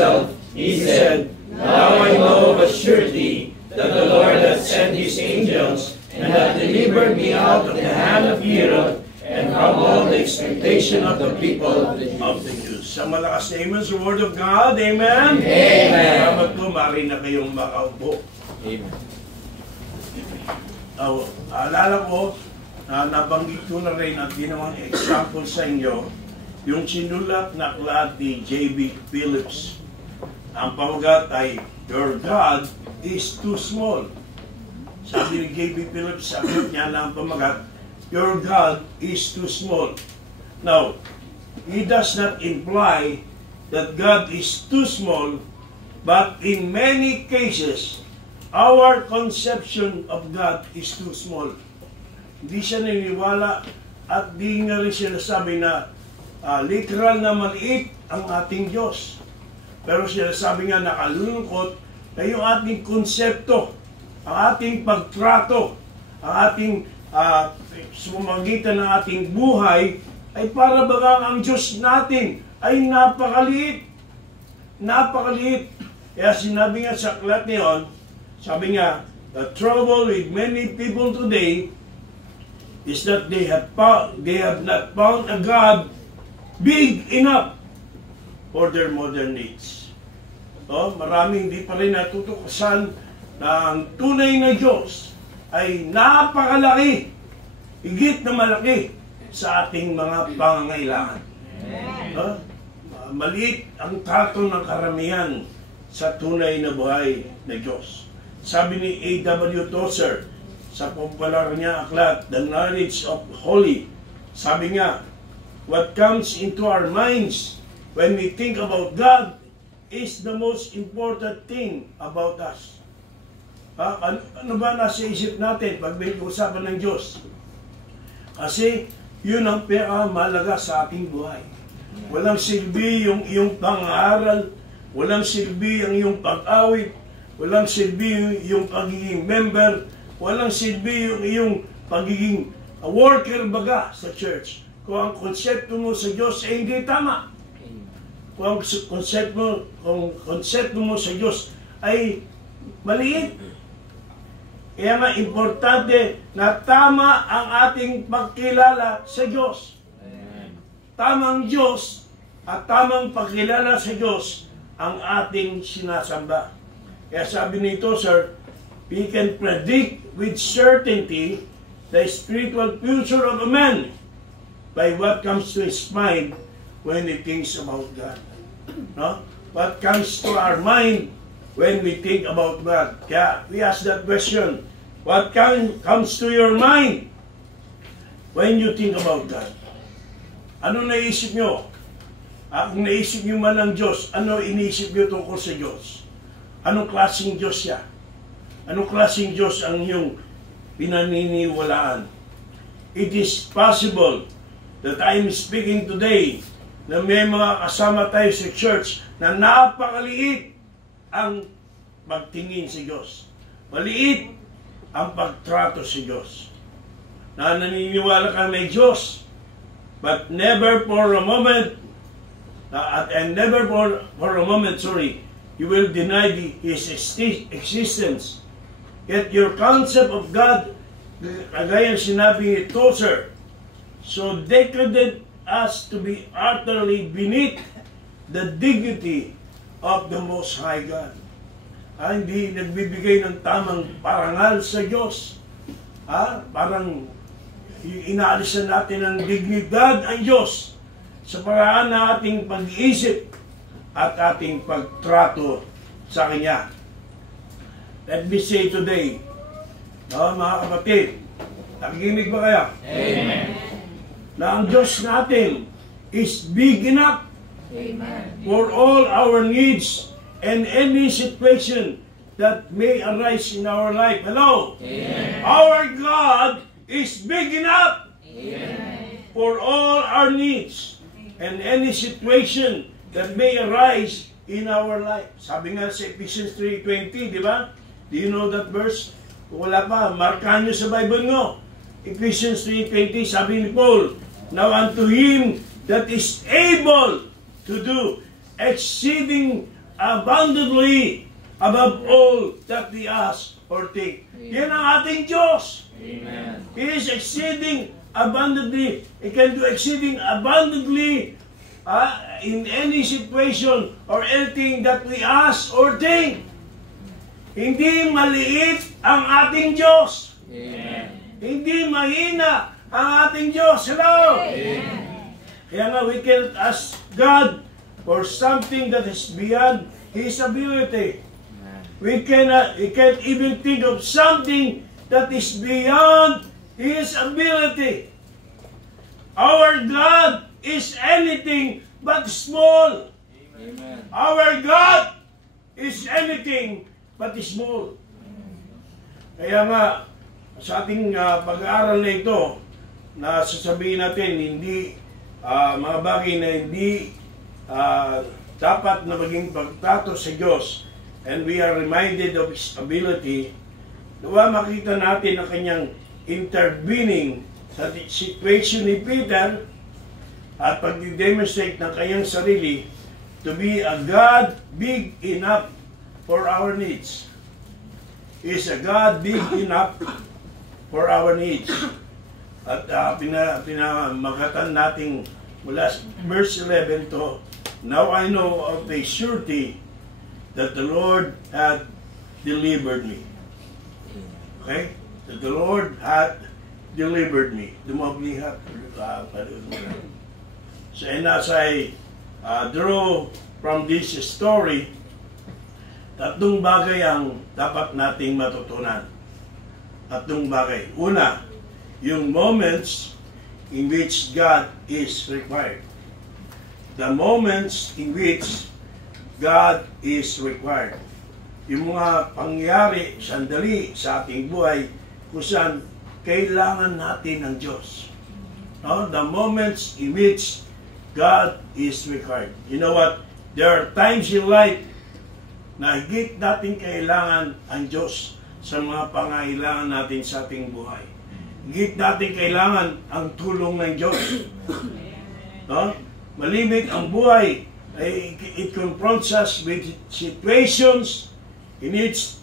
himself, he said, Now I know of a surety that the Lord hath sent his angels, and hath delivered me out of the hand of Herod, and from all the expectation of the people of the Jews. Sa malakas na amen sa Word of God, amen? Amen. Salamat po, mari na kayong makaupo. Amen. Alala ko, nabanggit ko na rin at ginawang example sa inyo, yung sinulat na aklat ni J.B. Phillips. Ang pamagat ay, Your God is too small. Sabi ni J.B. Phillips, sabi niya na ang pamagat, Your God is too small. Now, he does not imply that God is too small, but in many cases, our conception of God is too small. Hindi siya naniniwala at di nga rin siya nasabi na literal na maliit ang ating Diyos. Pero siya nasabi nga nakalulungkot na yung ating konsepto, ang ating pagtrato, ang ating sumagitan ng ating buhay ay para bagang ang Diyos natin ay napakaliit. Napakaliit. Kaya sinabi nga sa aklat niyon, sabi nga, the trouble with many people today is that they have not found a God big enough for their modern needs. Maraming hindi pa rin natutukasan na ang tunay na Diyos ay napakalaki, higit na malaki sa ating mga pangangailangan. Maliit ang trato ng karamihan sa tunay na buhay na Diyos. Sabi ni A.W. Tozer sa popular niya aklat, The Knowledge of Holy, sabi nga, what comes into our minds when we think about God is the most important thing about us. Ano ba nasa isip natin pag may usapan ng Diyos? Kasi yun ang pinakamahalaga sa ating buhay. Walang silbi yung iyong pang-aaral, walang silbi ang iyong pag-awit, walang silbi yung pagiging member, walang silbi yung iyong pagiging worker baga sa church. Kung ang konsepto mo sa Diyos ay hindi tama, kung ang konsepto mo sa Diyos ay maliit, kaya nga importante na tama ang ating pagkilala sa Diyos. Tamang Diyos at tamang pagkilala sa Diyos ang ating sinasamba. Kaya sabi nito, sir, we can predict with certainty the spiritual future of a man by what comes to his mind when he thinks about God. No? What comes to our mind when we think about God? Kaya we ask that question, what comes to your mind when you think about God? Ano naisip nyo? Kung naisip nyo man ang Diyos, ano iniisip nyo tungkol sa Diyos? Anong klaseng Diyos siya? Anong klaseng Diyos ang iyong pinaniniwalaan? It is possible that I am speaking today na may mga kasama tayo sa church na napakaliit ang pagtingin sa Diyos. Maliit ang pagtrato sa Diyos. Na naniniwala ka may Diyos, but never for a moment, you will deny His existence. Yet your concept of God, kagaya sinabi ni Tozer, so decadent as to be utterly beneath the dignity of the Most High God. Hindi nagbibigay ng tamang parangal sa Diyos. Parang inaalisan natin ang dignidad ang Diyos sa paraan na ating pag-iisip at ating pagtrato sa Kanya. Let me say today, mga kapatid, nakikinig ba kayo? Amen. Na ang Diyos natin is big enough for all our needs and any situation that may arise in our life. Hello? Amen. Our God is big enough for all our needs and any situation that may arise in our life. Sabi nga sa Ephesians 3:20, di ba? Do you know that verse? Kung wala pa, markahan nyo sa Bible nyo. Ephesians 3:20, sabi ni Paul, now unto Him that is able to do exceeding abundantly above all that we ask or think. Yan ang ating Diyos. Amen. He is exceeding abundantly. He can do exceeding abundantly in any situation or anything that we ask or think. Hindi maliit ang ating Diyos. Amen. Hindi mahina ang ating Diyos. Hello? Amen. Kaya nga, we cannot ask God for something that is beyond His ability. We can't even think of something that is beyond His ability. Our God is anything but small. Amen. Our God is anything but small. Kaya nga, sa ating pag-aaral na ito, na sasabihin natin, hindi mga bagay na hindi dapat na maging pagtato sa Diyos, and we are reminded of His ability, nawa makita natin ang kanyang intervening sa situation ni Peter at pag-demonstrate ng kanyang sarili to be a God big enough for our needs. He is a God big enough for our needs. At pinamagatan natin mula verse 11 to, now I know of a surety that the Lord had delivered me. Okay? That the Lord had delivered me. Dumablihat. So, and as I draw from this story, tatlong bagay ang dapat nating matutunan. Tatlong bagay. Una, yung moments in which God is required. The moments in which God is required. Yung mga pangyayari, sandali sa ating buhay, kung saan kailangan natin ng Diyos. No? The moments in which God is required. You know what? There are times in life na higit natin kailangan ang Diyos sa mga pangailangan natin sa ating buhay. Higit natin kailangan ang tulong ng Diyos. No? Malimit ang buhay, it confronts us with situations in which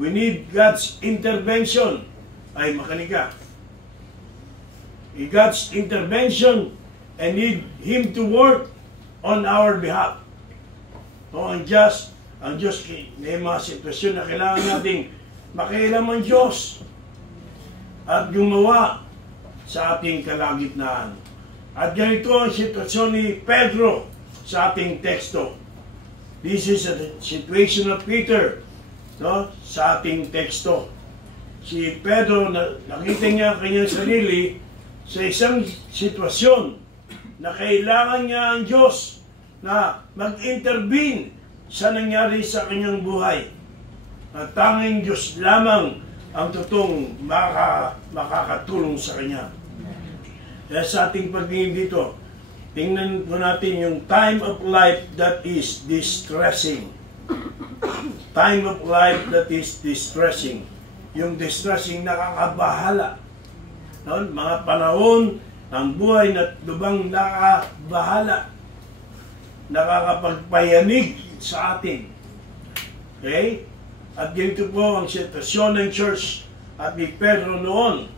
we need God's intervention. Ay, makinig ka. God's intervention and need Him to work on our behalf. No, ang Diyos, may mga sitwasyon na kailangan nating makialam ang Diyos at gumawa sa ating kalagitnaan. At ganito ang sitwasyon ni Pedro sa ating teksto. This is a situation of Peter, no, sa ating teksto. Si Pedro, nakita niya kanyang sarili sa isang sitwasyon na kailangan niya ang Diyos na mag-intervene sa nangyari sa kanyang buhay. At tanging Diyos lamang ang totoong makakatulong sa kanya. Kaya sa ating pagtingin dito, tingnan po natin yung time of life that is distressing. Time of life that is distressing. Yung distressing, nakakabahala. No? Mga panahon ng buhay na lubang nakakabahala. Nakakapagpayanig sa atin. Okay? At ganito po ang sitwasyon ng church at ni Pedro noon.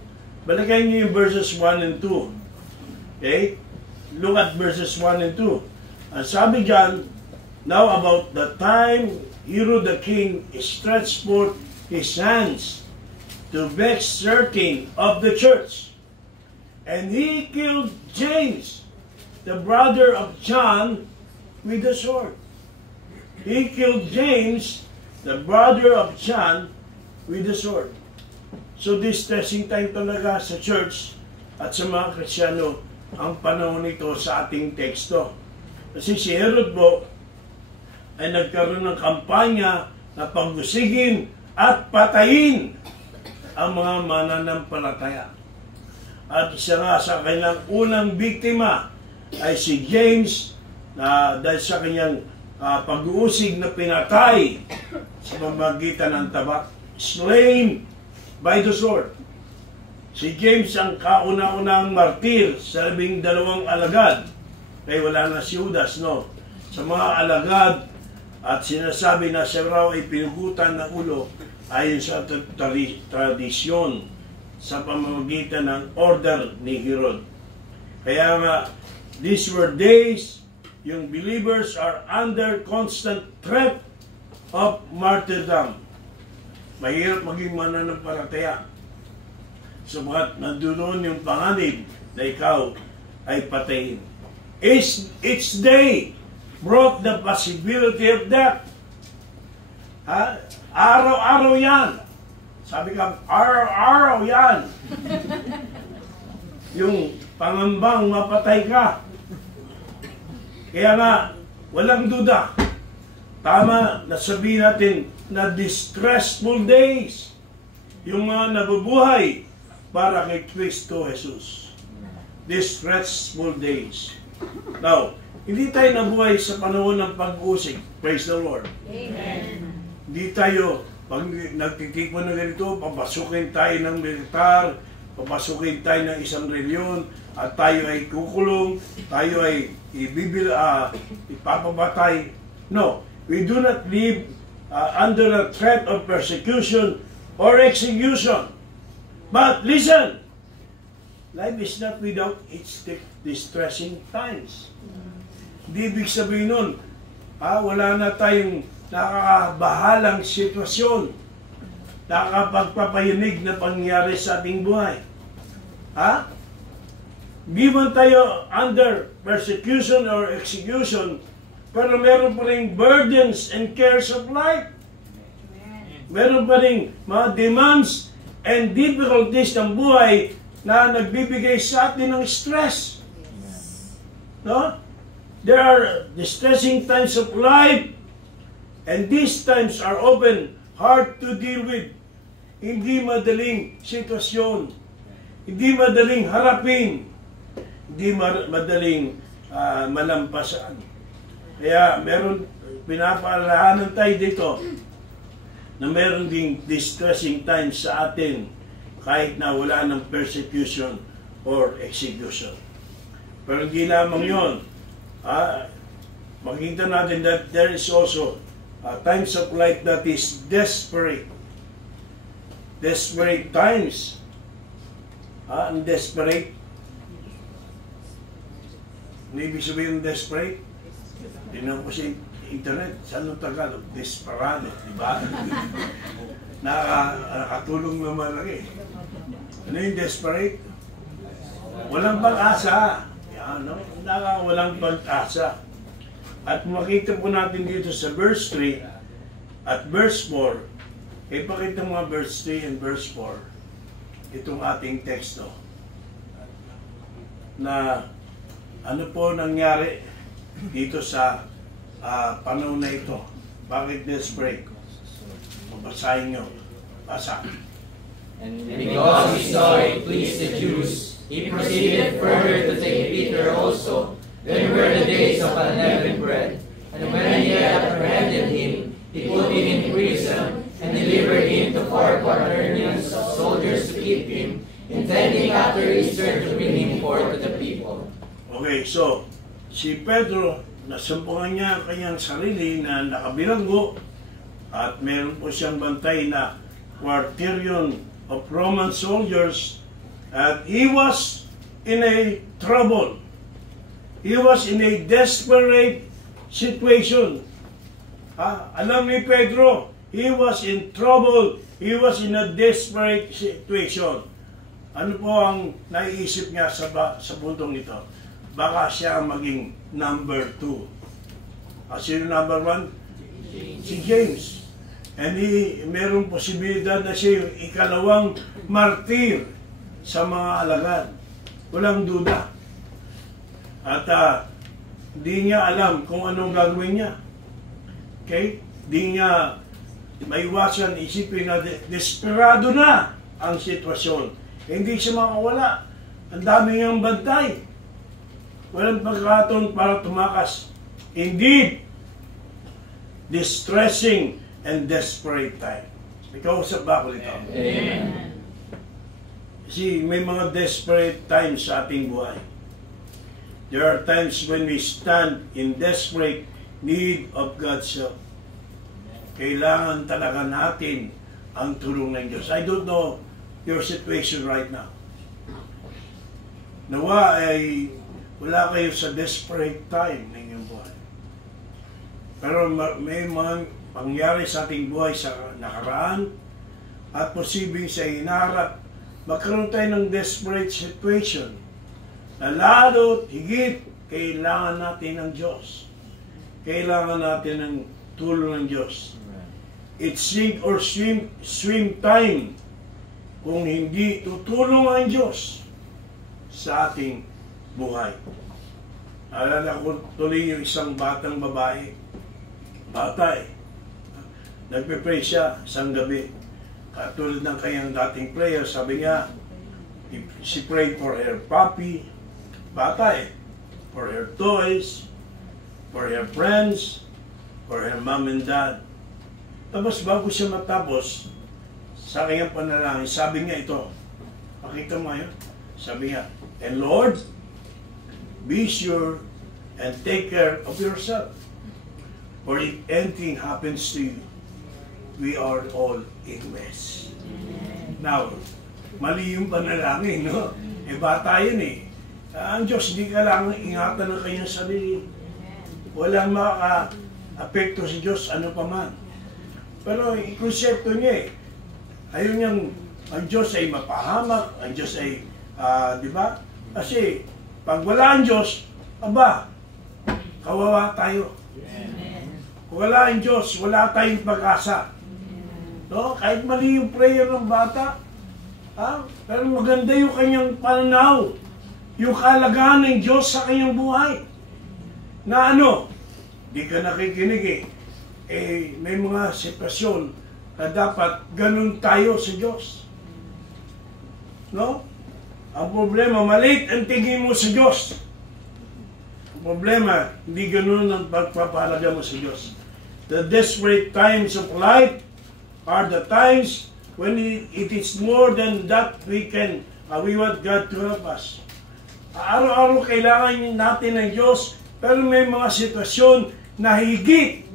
Balikan niyo yung verses 1 and 2. Okay? Look at verses 1 and 2. Ang sabi dyan, now about the time Herod the king stretched forth his hands to vex certain of the church. And he killed James, the brother of John, with the sword. He killed James, the brother of John, with the sword. So distressing time talaga sa church at sa mga Kristyano ang panahon nito sa ating teksto. Kasi si Herod po ay nagkaroon ng kampanya na paggusigin at patayin ang mga mananampalataya. At isa nga sa kanyang unang biktima ay si James na dahil sa kanyang pag-uusig na pinatay sa pamamagitan ng tabak, slain by the sword. Si James ang kauna-unang martir sa 12 alagad. Kaya wala na si Judas, no? Sa mga alagad At sinasabi na siya raw ay pinugutan ng ulo ayon sa tradisyon sa pamamagitan ng order ni Herod. Kaya nga, these were days yung believers are under constant threat of martyrdom. Mahirap maging mananampalataya. Sabagat nandoon yung panganib na ikaw ay patayin. Each day brought the possibility of death. Araw-araw yan. Sabi ka, araw-araw yan. Yung pangambang mapatay ka. Kaya nga, walang duda. Tama na sabihin natin na distressful days. Yung mga nabubuhay para kay Kristo Jesus. Distressful days. Now, hindi tayo nabuhay sa panahon ng pag-usig. Praise the Lord. Amen. Hindi tayo, pag nagtitipon na ganito, papasukin tayo ng militar, papasukin tayo ng isang reliyon, at tayo ay kukulong, tayo ay ipapabatay. No, we do not live under the threat of persecution or execution. But listen, life is not without its distressing times. Hindi ibig sabihin nun, wala na tayong nakakabahalang sitwasyon, nakakapagpapayanig na pangyari sa ating buhay. Given tayo under persecution or execution, pero meron pa rin burdens and cares of life. Meron pa rin mga demands and difficulties ng buhay na nagbibigay sa atin ng stress. No? There are distressing times of life, and these times are often hard to deal with. Hindi madaling sitwasyon. Hindi madaling harapin. Hindi madaling malampasan. Kaya meron, pinapaalahanan tayo dito na meron ding distressing times sa atin kahit na wala ng persecution or execution. Pero hindi lamang yun. Makita natin that there is also times of life that is desperate. Desperate times. Ang desperate. Ano ibig sabihin ng desperate? Tingnan ko sa internet, saan ang Tagalog? Desperado, di ba? Nakatulong naman lang eh. Ano yung desperate? Walang pag-asa. Yan, no? Walang pag-asa. At makita po natin dito sa verse 3 at verse 4, ipakita mga verse 3 and verse 4, itong ating teksto, na ano po nangyari dito sa panahon na ito. Bakit desperate? Mabasahin nyo. Basa. And because he saw it pleased the Jews, he proceeded further to take Peter also. Then were the days of unleavened bread. And when he had apprehended him, he put him in prison, and delivered him to 4 quaternions of soldiers to keep him, intending after Easter to bring him forth to the people. Okay, so, si Pedro, nasumpungan niya ang kanyang sarili na nakabilanggo at meron po siyang bantay na quaternion of Roman soldiers, at he was in a trouble. He was in a desperate situation. Alam ni Pedro, he was in trouble. He was in a desperate situation. Ano po ang naiisip niya sa puntong ito? Baka siya maging number 2. Sino number 1? Si James. And merong posibilidad na siya yung ikalawang martir sa mga alagad. Walang duda. At di niya alam kung anong gagawin niya. Okay? Di niya maiwasan isipin na desperado na ang sitwasyon. Hindi siya makawala. Ang dami niyang bantay. Walang pagkakataon para tumakas. Indeed, distressing and desperate time. Ikausap ba ako nito? Amen. Kasi may mga desperate times sa ating buhay. There are times when we stand in desperate need of God's help. kailangan talaga natin ang tulong ng Diyos. I don't know your situation right now. Nawa ay wala kayo sa desperate time ng inyong buhay. Pero may mga pangyari sa ating buhay sa nakaraan at posibleng sa hinaharap, magkaroon tayo ng desperate situation na lalo higit kailangan natin ng Diyos. Kailangan natin ng tulong ng Diyos. It's sink or swim time kung hindi tutulong ang Diyos sa ating buhay. Alala ko tuloy yung isang batang babae. Bata eh. Nagpe-pray siya isang gabi. Katulad ng kanyang dating prayer, sabi niya, she prayed for her puppy, bata eh, for her toys, for her friends, for her mom and dad. Tapos bago siya matapos, sa kanyang panalangin, sabi niya ito, pakita mo ngayon, sabi niya, and Lord, be sure and take care of yourself. For if anything happens to you, we are all in mess. Now, mali yung panalangin, no? Eh, bata yun eh. Ang Diyos, hindi kailangan ingatan ng kanyang sarili. Walang maka-apekto sa Diyos, ano pa man. Pero yung konsepto niya eh, ayaw niyang ang Diyos ay mapahamak, ang Diyos ay, di ba? Kasi, pag wala ang Diyos, aba, kawawa tayo. Kung wala ang Diyos, wala tayong pag-asa. No? Kahit mali yung prayer ng bata, pero maganda yung kanyang pananaw, yung kalagahan ng Diyos sa kanyang buhay. Na ano, di ka nakikinig eh, may mga sitwasyon na dapat ganun tayo sa Diyos. No? Ang problema, maliit ang tingin mo sa Diyos. Ang problema, hindi ganun ang pagpapahalaga mo sa Diyos. The desperate times of life are the times when it is more than that we want God to help us. Araw-araw kailangan natin ng Diyos, pero may mga sitwasyon na higit,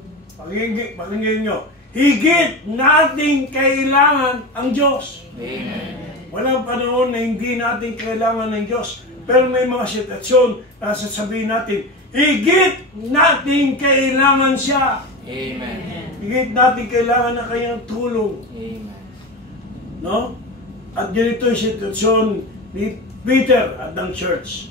pakinggan nyo, higit nating kailangan ang Diyos. Amen. Walang panahon na hindi natin kailangan ng Diyos, pero may mga sitwasyon na sasabihin natin, higit nating kailangan siya. Amen. Higit natin kailangan na kanyang tulong. Amen. No? At ganito yung sitwasyon ni Peter at ng church.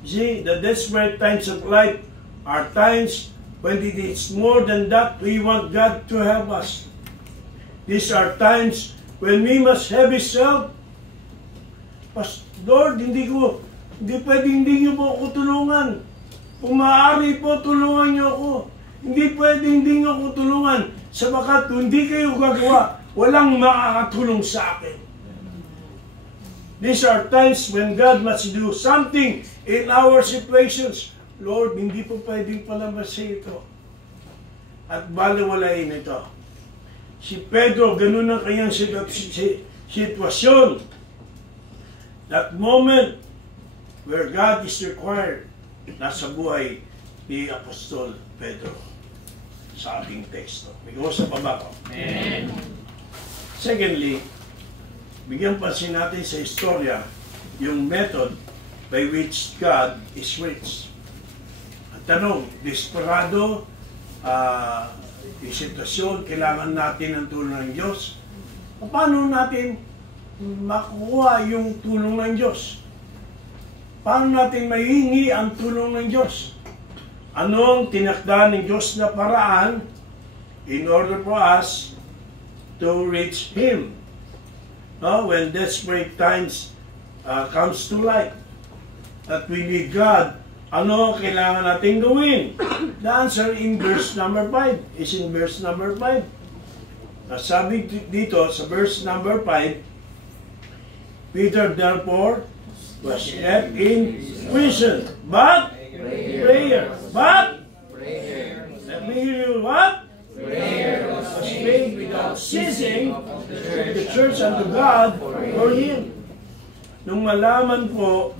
See, the desperate times of life are times when it is more than that we want God to help us. These are times when we must have His help. Lord, hindi pwedeng hindi niyo po ako tulungan. Kung maaari po, tulungan niyo ako. Hindi pwedeng hindi niyo ako tulungan. Sabagat kung hindi kayo gagawa, walang makakatulong sa akin. These are times when God must do something in our situations. Lord, hindi po pwedeng palabas ito. At balewalain ito. Si Pedro, ganun ang kanyang sitwasyon. That moment where God is required, nasa buhay ni Apostol Pedro sa ating teksto. May kausap pa ba ako? Amen. Secondly, bigyan pansin natin sa istorya yung method by which God is rich. At tanong, desperado, yung sitwasyon, kailangan natin ang tulong ng Diyos. Paano natin makuha yung tulong ng Diyos? Paano natin mahingi ang tulong ng Diyos? Anong tinakda ng Diyos na paraan in order for us to reach Him? No? When desperate times comes to light, that we need God, ano ang kailangan natin gawin? The answer in verse number 5 is in verse number 5. Sabi dito sa verse number 5, Peter therefore was left in prison, but prayer. But prayer. Let me hear you. What? Prayer was made without ceasing of the church unto God for him. Nung malaman po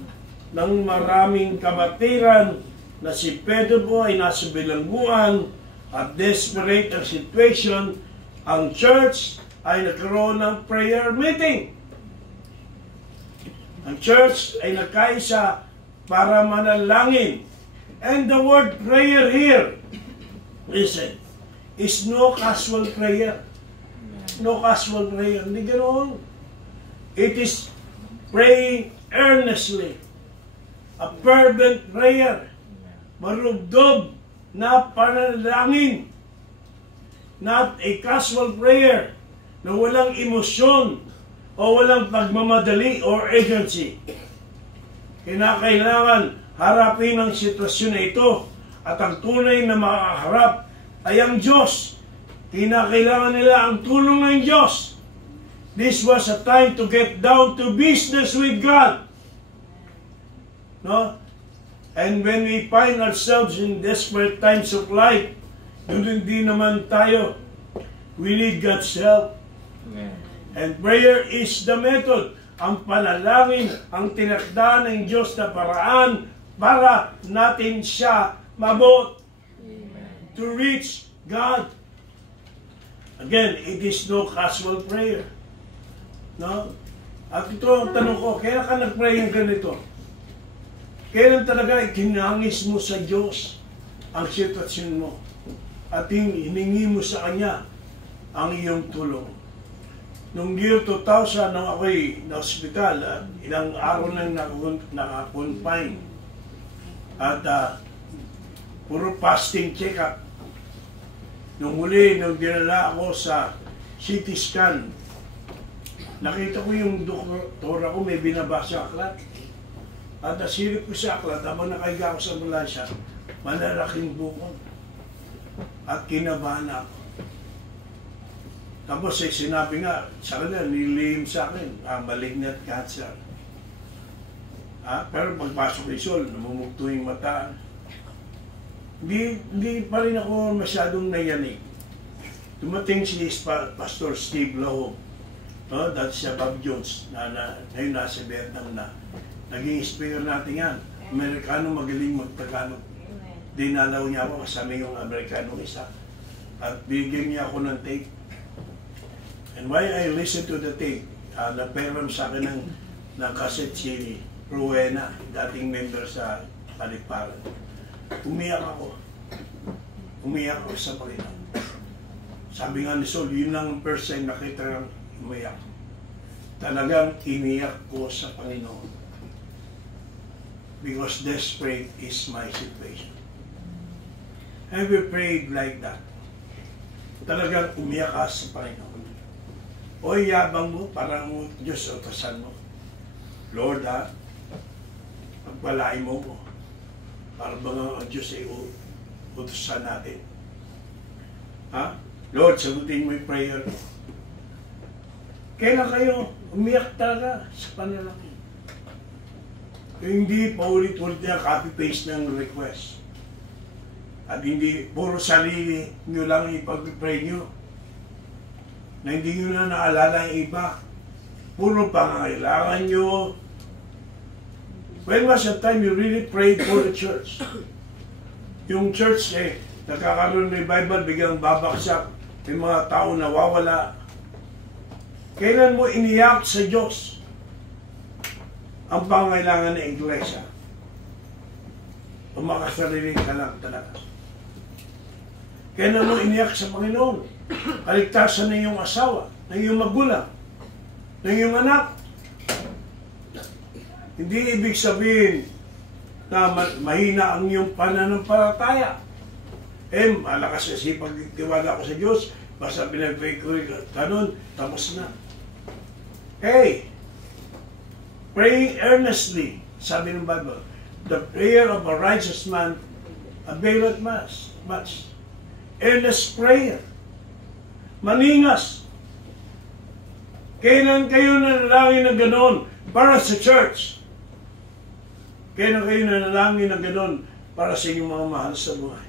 ng maraming kabatiran na si Pedro po ay nasa bilangguan at desperate ang situation, ang church ay nagkaroon ng prayer meeting. Ang church ay nagkaisa para manalangin. And the word prayer here, listen, is no casual prayer. No casual prayer. Hindi ganoon. It is praying earnestly. A fervent prayer. Marugdog na panalangin. Not a casual prayer na walang emosyon o walang pagmamadali or urgency. Kinakailangan harapin ang sitwasyon na ito at ang tunay na makaharap ay ang Diyos. Kinakailangan nila ang tulong ng Diyos. This was a time to get down to business with God. No? And when we find ourselves in desperate times of life, hindi naman tayo. We need God's help. Amen. And prayer is the method. Ang panalangin, ang tinakda ng Diyos na paraan para natin siya mabuot. To reach God. Again, it is no casual prayer. No? At ito ang tanong ko, kailan ka nag-pray ng ganito? Kailan talaga ikinangis mo sa Diyos ang sitwasyon mo? At hiningi mo sa Kanya ang iyong tulong. Noong year 2000, nang ako'y na-hospital, ilang araw nang naka-confine. At puro fasting check-up. Nung huli, nung dinala ako sa CT scan, nakita ko yung doktora ko may binabasa aklat. At nasilip ko sa aklat, habang nakahiga ako sa ambulansya, malalaking bukol. At kinabahan ako. Tapos sinabi nga, sa kanila, nilihim sa akin, malignant cancer. Pero pagpasok ni Sol, namumugto yung mata. Hindi pa rin ako masyadong nayanig. Dumating si Pastor Steve Laho, dati siya Bob Jones, na ngayon nasa Vietnam na. Naging speaker natin yan. Amerikano magaling magtagalog. Dinalaw niya ako kasama yung Amerikano isa. At bigyan niya ako ng tape. And while I listened to the tape, nagpairam sa akin ng cassette si Rowena, dating member sa Palikparan. Umiyak ako. Umiyak ako sa Panginoon. Sabi nga ni Sol, yun lang ang first time nakita ng umiyak. Talagang iniyak ko sa Panginoon. Because desperate is my situation. Have you prayed like that? Talagang umiyak ka sa Panginoon. O yabang mo, parang Diyos utasan mo. Lord, pagpalain mo ko. Para bang ang Diyos ay utusan natin. Lord, sagutin mo yung prayer mo. Kailan kayo umiyak talaga sa panalangin? Hindi paulit-ulit na copy-paste ng request. At hindi puro sarili nyo lang ipag-pray nyo. Na hindi nyo na naalala yung iba. Puro pangangailangan nyo. When was the time you really prayed for the church? Yung church nagkakaroon ng revival, biglang babaksak, may mga tao nawawala. Kailan mo iniyak sa Diyos ang pangangailangan ng iglesia? O makasarili ka lang talaga. Kailan mo iniyak sa Panginoon? Kaligtasan ng iyong asawa, ng iyong magulang, ng iyong anak. Hindi ibig sabihin na mahina ang iyong pananampalataya. Malakas kasi pagtiwala ko sa Diyos, basta pinag-pray ko ganun, tapos na. Hey, praying earnestly, sabi ng Bible, the prayer of a righteous man availeth much. Earnest prayer. Maningas. Kailan kayo nanalangin ng ganon para sa church? Kailan kayo nanalangin ng ganon para sa inyong mga mahal sa buhay?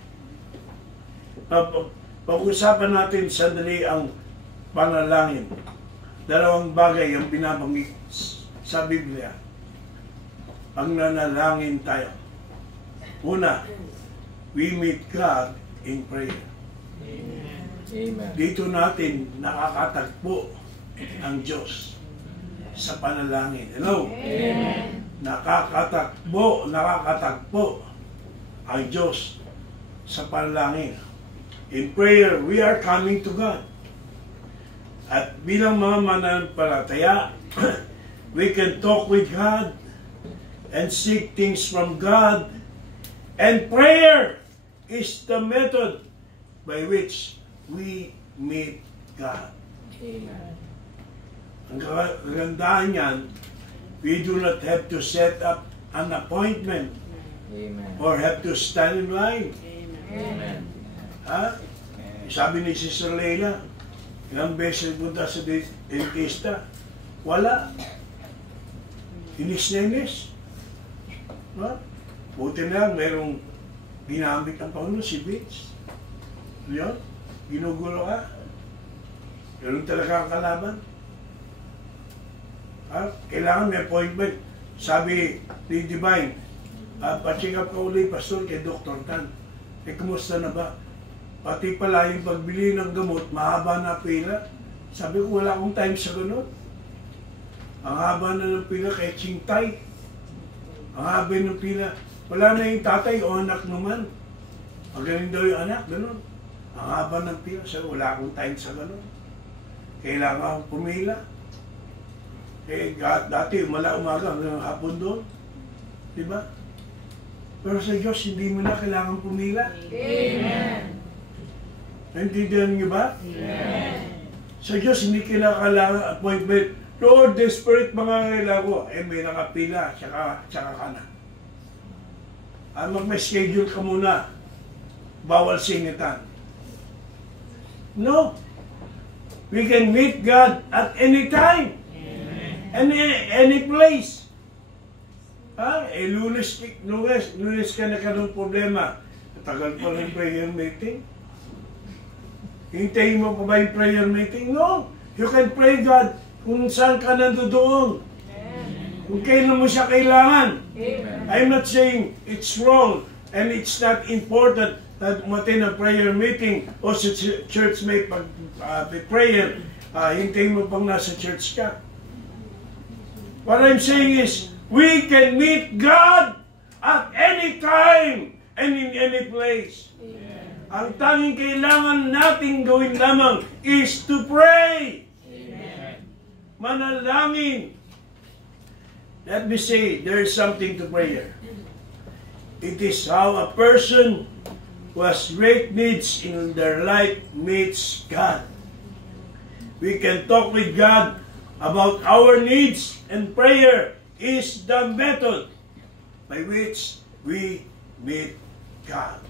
Pag-usapan natin sandali ang panalangin. Dalawang bagay ang binabanggit sa Biblia. Ang nanalangin tayo. Una, we meet God in prayer. Amen. Dito natin nakakatagpo ang Diyos sa panalangin. Hello? Amen. Nakakatagpo ang Diyos sa panalangin. In prayer, we are coming to God. At bilang mga mananampalataya, we can talk with God and seek things from God. And prayer is the method by which we meet God. Amen. Ang kagandahan niyan, we do not have to set up an appointment Amen. or have to stand in line. Amen. Ha? Sabi ni Sister Leila, ilang beses punta sa dentista, wala. Inis na inis. Ha? Buti na lang, mayroong ginamit ang Panginoon, si Vince. Yun, ginugulo ka. Ganun talaga ang kalaban. Ha? Kailangan may appointment. Sabi ni Divine, pa-check up ka uli, Pastor, kay Dr. Tan. Kumusta na ba? Pati pala yung pagbili ng gamot, mahaba na pila. Sabi ko, wala akong time sa ganun. Ang haba na ng pila kay Chingtay. Ang haba ng pila. Wala na yung tatay o anak naman. Magaling daw yung anak, ganun. Ang haba ng pila. Sabi, wala akong time sa ganun. Kailangan akong pumila. Dati, umaga hanggang hapon doon. Diba? Pero sa Diyos, hindi mo na kailangan pumila. Amen. Naintindihan niyo ba? Amen. Sa Diyos, hindi kailangan appointment. Lord, desperate mga kailangan ko. May nakapila, tsaka ka na. May schedule ka muna. Bawal singitan. No. We can meet God at any time. Any place. Lunes ka na ka ng problema. Tagal pa ng prayer meeting. Hintayin mo pa ba yung prayer meeting? No. You can pray God kung saan ka nandoon. Kung kailan mo siya kailangan. Amen. I'm not saying it's wrong and it's not important na umatin ang prayer meeting o sa church may prayer. Hintayin mo pang nasa church ka. What I'm saying is, we can meet God at any time and in any place. Ang tanging kailangan nating gawin lamang is to pray. Amen. Manalangin. Let me say, there is something to prayer. It is how a person who has great needs in their life meets God. We can talk with God about our needs, and prayer is the method by which we meet God.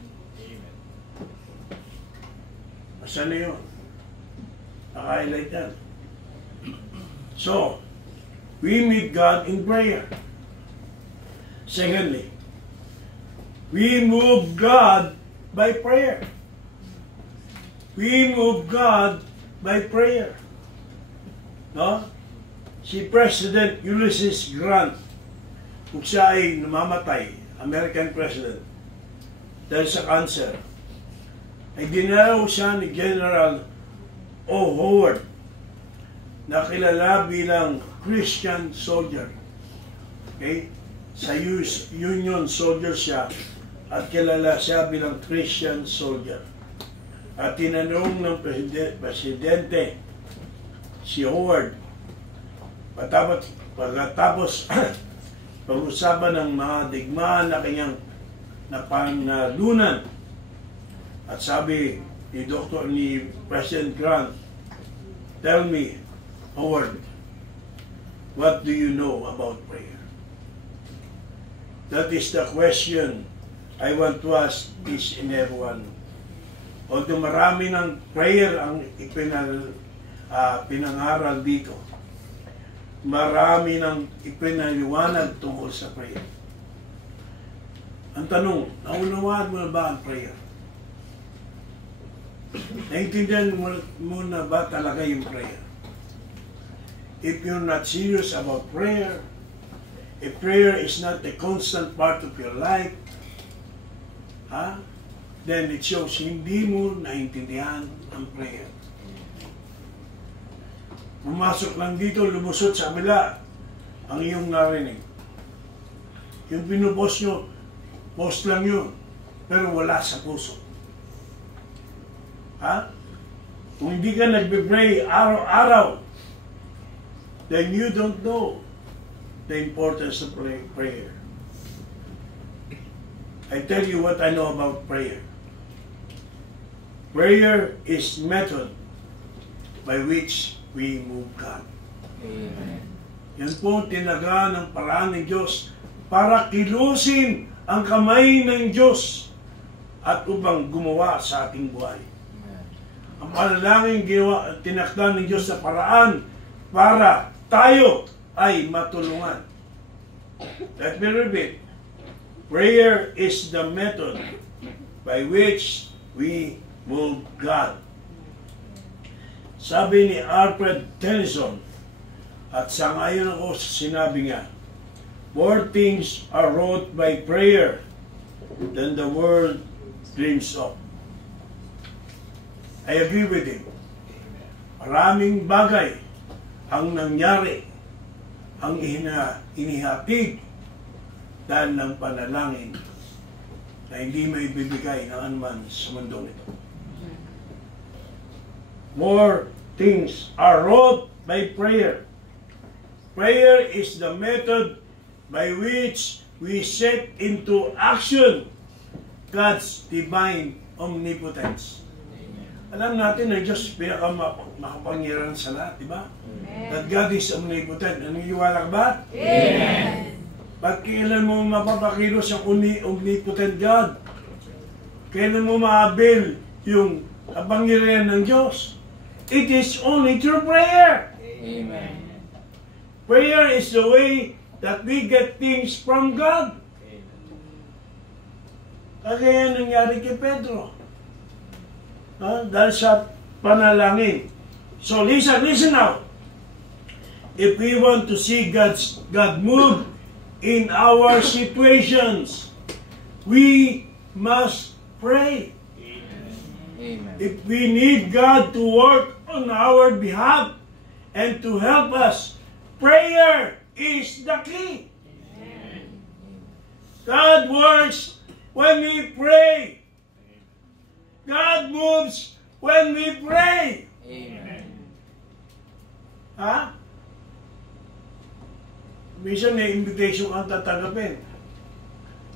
Asan na yun? Naka-highlight yan. So, we meet God in prayer. Secondly, we move God by prayer. We move God by prayer. No? Si President Ulysses Grant, kung siya ay namamatay, American President, dahil sa cancer, ay dinalaw siya ni General O. Howard na kilala bilang Christian soldier. Okay? Sa Union soldier siya at kilala siya bilang Christian soldier. At tinanong ng presidente si Howard pagkatapos pag-usapan ng mga digmaan na kanyang napanalunan. At sabi ni President Grant, tell me, Howard, what do you know about prayer? That is the question I want to ask each and everyone. Although marami ng prayer ang pinangaral dito, marami ng ipinaliwanag tungkol sa prayer. Ang tanong, naunawaan mo na ba ang prayer? Naintindihan mo na ba talaga yung prayer? If you're not serious about prayer, if prayer is not a constant part of your life, then it shows hindi mo naintindihan ang prayer. Pumasok lang dito, lumusot sa kabila, ang iyong narinig. Yung pinupost nyo, post lang yun, pero wala sa puso. Ha? Kung hindi ka nagbe-pray araw-araw, then you don't know the importance of prayer. I tell you what I know about prayer. Prayer is method by which we move God. Amen. Yan po tinaga ng paraan ng Diyos para kilusin ang kamay ng Diyos at upang gumawa sa ating buhay. Ang panalangin tinakda ng Diyos sa paraan para tayo ay matulungan. Let me repeat. Prayer is the method by which we move God. Sabi ni Alfred Tennyson, at sangayon ako sa sinabi niya, more things are wrought by prayer than the world dreams of. I agree with him. Maraming bagay ang nangyari, ang inihatid dahil ng panalangin na hindi may bibigay ng anuman sa mundo nito. More things are wrought by prayer. Prayer is the method by which we set into action God's divine omnipotence. Alam natin na Diyos pinakamakapangyarihan sa lahat, di ba? That God is omnipotent. Naniniwala ka ba? Amen. Ba't kailan mo mapapakilos ang omnipotent God? Kailan mo maabil yung kapangyarihan ng Diyos? It is only through prayer. Amen. Prayer is the way that we get things from God. Kaya nangyari kay Pedro. Dahil sa panalangin. So listen now. If we want to see God move in our situations, we must pray. Amen. If we need God to work on our behalf and to help us, prayer is the key. God works when we pray. God moves when we pray. Amen. Ha? Minsan may invitation kang tatanggapin.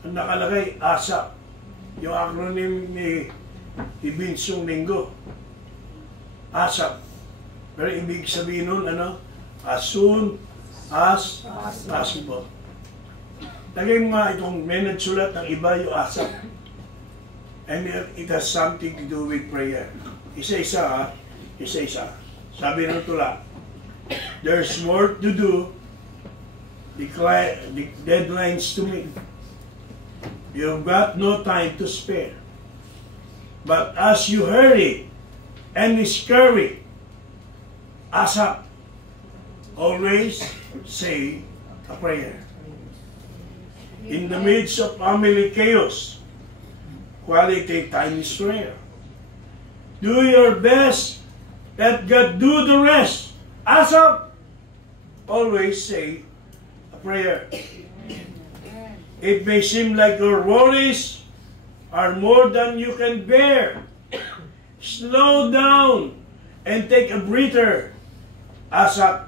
Ang nakalagay, ASAP. Yung acronym ni Ibinsong Linggo. ASAP. Pero ibig sabihin nun, as soon as possible. Lagay mo nga itong may nagsulat ng iba yung ASAP. And it has something to do with prayer. Isa-isa ha. Isa-isa. Sabi ng tula, there's work to do, the deadlines to meet. You've got no time to spare. But as you hurry and scurry, ASAP, always say a prayer. In the midst of family chaos, quality time is rare. Do your best, let God do the rest. ASAP, always say a prayer. It may seem like your worries are more than you can bear. Slow down and take a breather. ASAP,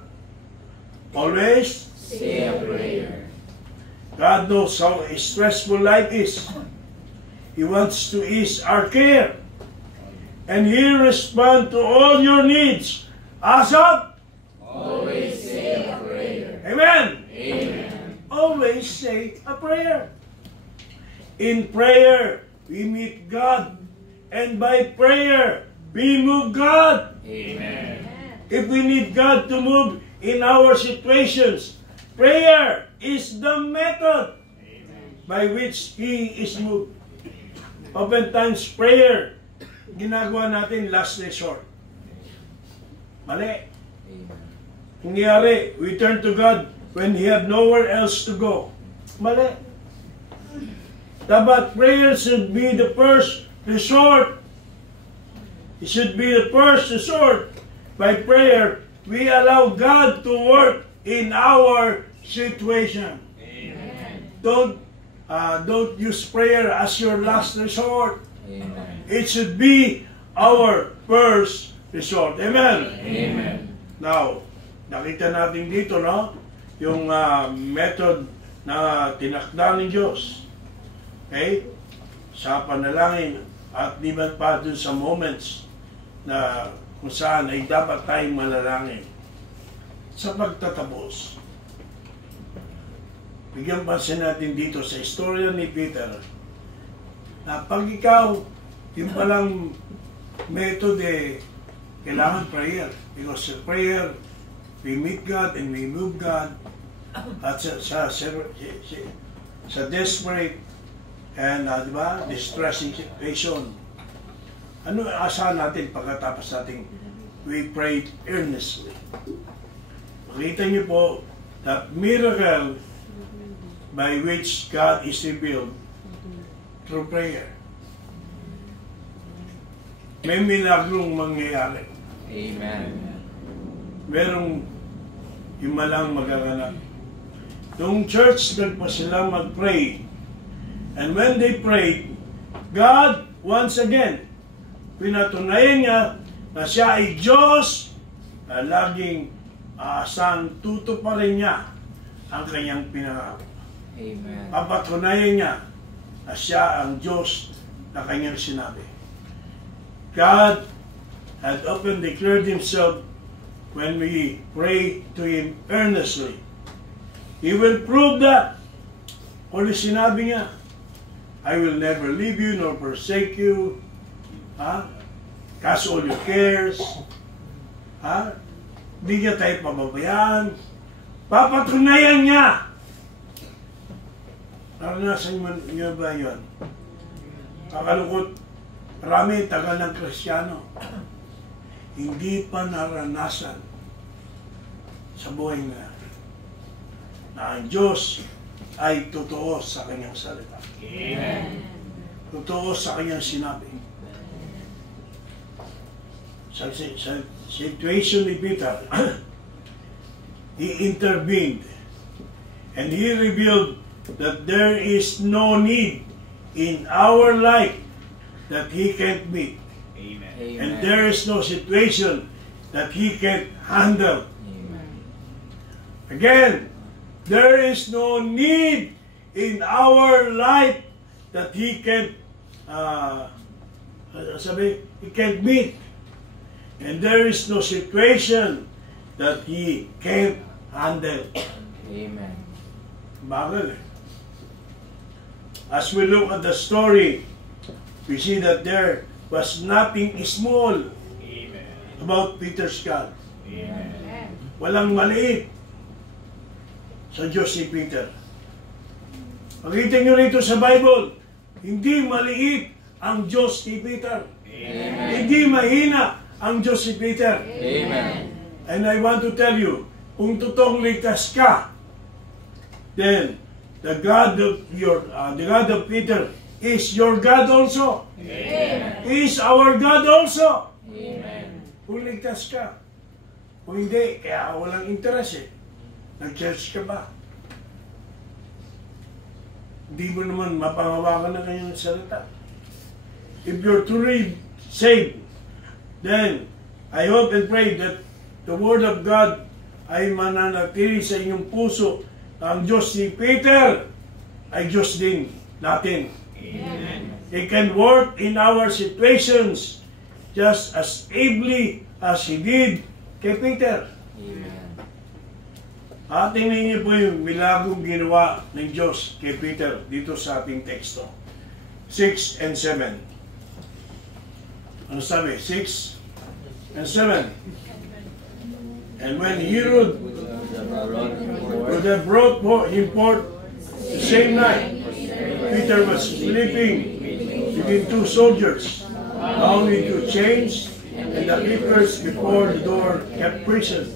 always Say a prayer. God knows how stressful life is. He wants to ease our care. And He'll respond to all your needs. ASAP, Always say a prayer. amen. Amen. Always say a prayer. In prayer, we meet God. And by prayer, we move God. Amen. If we need God to move in our situations, prayer is the method by which He is moved. Oftentimes, prayer, ginagawa natin last resort. Mali. Nangyari, we turn to God when we have nowhere else to go. Mali. Dapat prayer should be the first resort. It should be the first resort. By prayer, we allow God to work in our situation. Amen. Don't use prayer as your last resort. Amen. It should be our first resort. Amen. Amen. Now, nakita natin dito, no? Yung method na tinakda ng Diyos. Okay? Sa panalangin at liban pa dun sa moments na kung saan ay dapat tayong manalangin. Sa pagtatapos, bigyan pansin natin dito sa istorya ni Peter na pag ikaw, yung palang method kailangan prayer. Because sa prayer, we meet God and we move God. At sa desperate and diba, distressing situation, ano asahan natin pagkatapos natin we prayed earnestly? Makita niyo po that miracle by which God is revealed through prayer. May milagrong mangyayari. Amen. Merong himalang magaganap. Nung church, nagpa sila mag-pray. And when they prayed, God, once again, pinatunayan niya na siya ay Diyos na laging aasang tutuparin niya ang kanyang pinangako. Amen. Papatunayan niya na siya ang Diyos na kanyang sinabi. God had often declared Himself when we pray to Him earnestly. He will prove that. Kung sinabi niya, I will never leave you nor forsake you. Cast all your cares. Hindi niya tayo pababayaan. Papatunayan niya. Naranasan niyo ba yun? Kakalungkot, marami tagal ng Kristiyano. Hindi pa naranasan sa buhay na ang Diyos ay totoo sa kanyang salita. Amen. Totoo sa kanyang sinabi. Sa situation ni Peter, he intervened and he revealed that there is no need in our life that he can't meet. Amen. And there is no situation that he can't handle. Amen. Again, there is no need in our life that he can't he can't meet. And there is no situation that he can't handle. Amen. Bagal eh. As we look at the story, we see that there was nothing small Amen. about Peter's God. Amen. Walang maliit sa Diyos si Peter. Makita nyo rito sa Bible, hindi maliit ang Diyos ni Peter. Amen. Hindi mahina ang Diyos si Peter. Amen. And I want to tell you, kung totoong ligtas ka, then the God of Peter is your God also. Amen. He is our God also. Amen. Kung ligtas ka. Kung hindi, kaya walang interes eh. Nag-church ka ba? Hindi mo naman mapangawakan na kanyang salita. If you're truly saved, then I hope and pray that the Word of God ay mananatili sa inyong puso. Ang Diyos ni Peter ay Diyos din natin. Amen. He can work in our situations just as ably as He did kay Peter. Amen. Tingnan niyo po yung milagong ginawa ng Diyos kay Peter dito sa ating teksto. 6 and 7. Ano sabi? 6 and 7. And when Herod would have brought him forth the same night, Peter was sleeping between two soldiers, bound into chains, and the keepers before the door kept prison.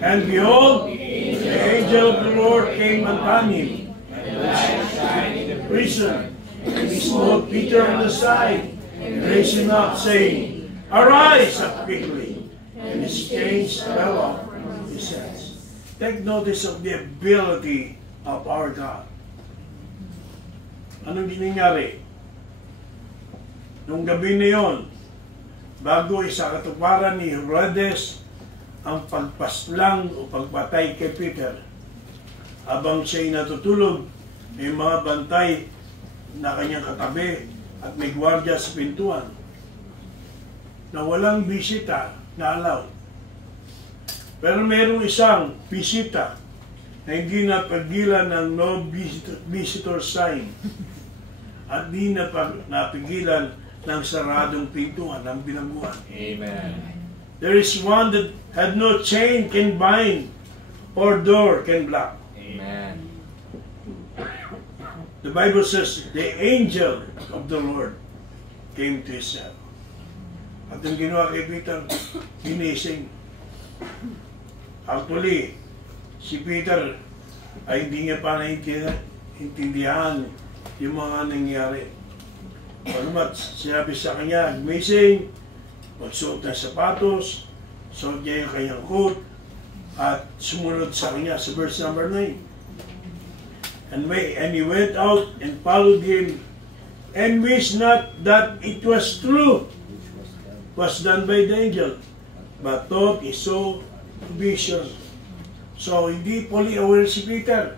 And behold, the angel of the Lord came upon him, and the light shined in the prison. And he smote Peter on the side, and raised him up, saying, Arise up quickly. And his chains fell off from his hands. Take notice of the ability of our God. Anong nangyari? Nung gabi na yon, bago isa katuparan ni Herodes ang pagpaslang o pagpatay kay Peter, habang siya'y natutulog, may mga bantay na kanyang katabi at may gwardiya sa pintuan na walang bisita na allowed. Pero mayroong isang bisita na hindi napagilan ng no visitor sign at di napigilan ng saradong pintuan ng bilangguan. Amen. There is one that had no chain can bind or door can block. Amen. The Bible says, the angel of the Lord came to his cell. At ang ginawa kay Peter, ginising. Actually, si Peter ay hindi niya pa naintindihan yung mga nangyari. Pagkat sinabi sa kanya, gumising, magsuot ng sapatos, suot niya yung kanyang coat, at sumunod sa kanya sa verse number 9. And he went out and followed him, and wished not that it was true, was done by the angel, but thought he saw a vision. So, hindi fully aware si Peter.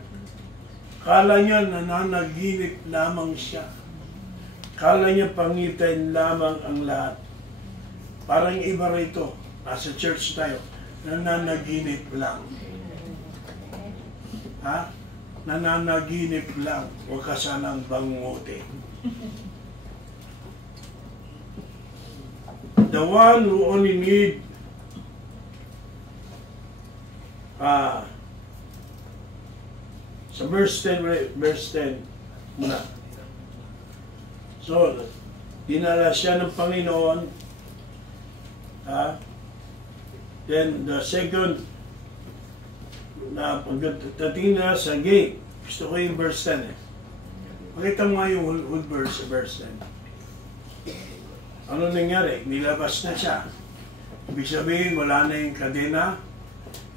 Kala niya nananaginip lamang siya. Kala niya pangitain lamang ang lahat. Parang iba rito, nasa church tayo, nananaginip lang. Ha? Nananaginip lang, huwag ka sanang bangutin. The one who only need sa verse 10 muna. So, dinala siya ng Panginoon. Then, the second, na pagdating na sa gate, gusto ko yung verse 10 eh. Pakita mo nga yung whole verse 10. Ano nangyari? Nilabas na siya. Ibig sabihin, wala na yung kadena,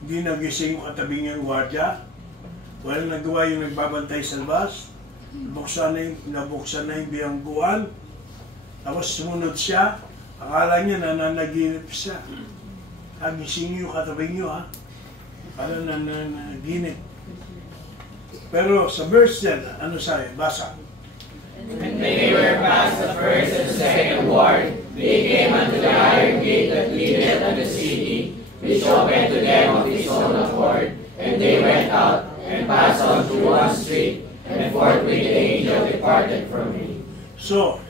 hindi nagising yung katabi niyang gwardiya, walang nagawa yung nagbabantay sa labas, nabuksan na yung bilangguan, tapos sumunod siya, akala niya nananaginip siya. Gising yung katabi niyo ha. Parang nananaginip. Pero sa verse 10, ano sabi? Basa. And they were past the first and second ward, they came unto the iron gate that leadeth unto the city, which opened to them of his own accord, and they went out, and passed on through one street, and forthwith the angel departed from him. So,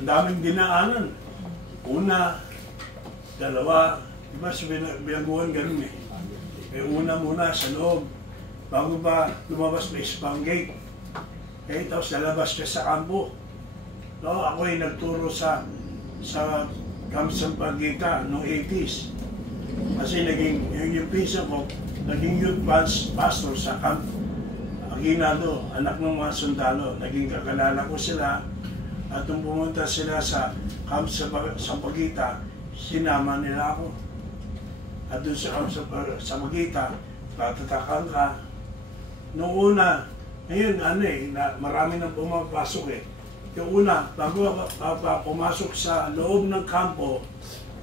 ang daming dinaanan. Una, dalawa, diba sa bilangguan ganun eh. May una muna sa loob, bago ba lumabas may spang gate. Okay, tapos lalabas ka sa kampo. No, ako ay nagturo sa Kamsampagita noong 80s. Kasi yung pinsan ko, naging youth pastor sa Camp Aguinaldo, anak ng mga sundalo. Naging kakalala ko sila. At nung pumunta sila sa Kamsampagita, sinama nila ako. At doon sa Kamsampagita, tatatakan ka. Noong una, ngayon, marami nang pumapasok eh. Yung una, bago pumasok sa loob ng kampo,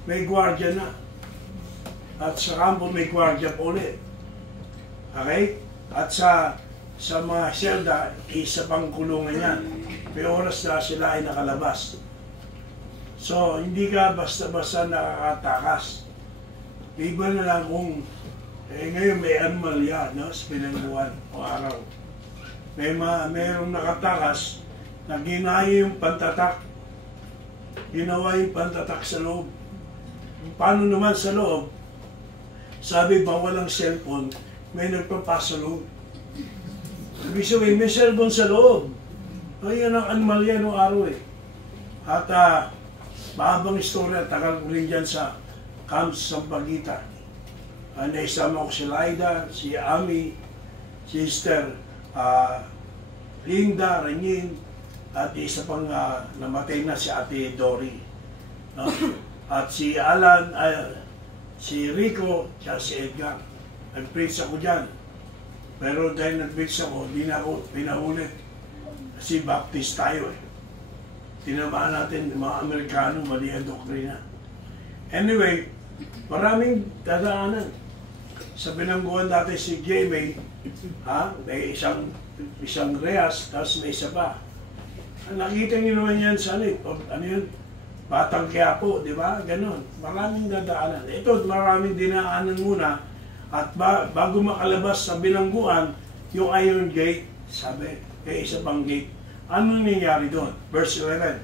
may gwardiya na. At sa kampo, may gwardiya po ulit. Okay? At sa mga selda, isa pang kulungan yan. May oras na sila ay nakalabas. So, hindi ka basta-basta nakakatakas. Iba na lang kung, ngayon may anomalya, no? Sa pinangguan o araw. Mayroong nakatakas na ginaya yung pantatak. Ginawa yung pantatak sa loob. Paano naman sa loob? Sabi ba walang cellphone, may nagpapasa loob. Ibig sabihin, may cellphone sa loob. Ayan ang anomalya ng araw eh. At mahabang istorya, tagal ko rin dyan sa Kamsampagita. Naisama ko si Laida, si Ami, si Sister Linda, Ranyin, At isa pang namatay na si Ate Dory. No? At si Alan, si Rico, at si Edgar. Nag-preach ako dyan. Pero dahil nag-preach ako, di na ako pinaulit. Kasi Baptist tayo eh. Tinamaan natin ng mga Amerikano, mali ang doktrina. Anyway, maraming dadaanan. Sa binangguan dati si Jamie, may isang Reyes, tapos may isa pa. Nakita niyo naman yan sa ano yun? Batang Quiapo, di ba? Ganon. Maraming dadaanan. Ito, maraming dinaanan muna. At bago makalabas sa bilangguan, yung Iron Gate, sabi, may isa pang gate. Ano nangyari doon? Verse 11.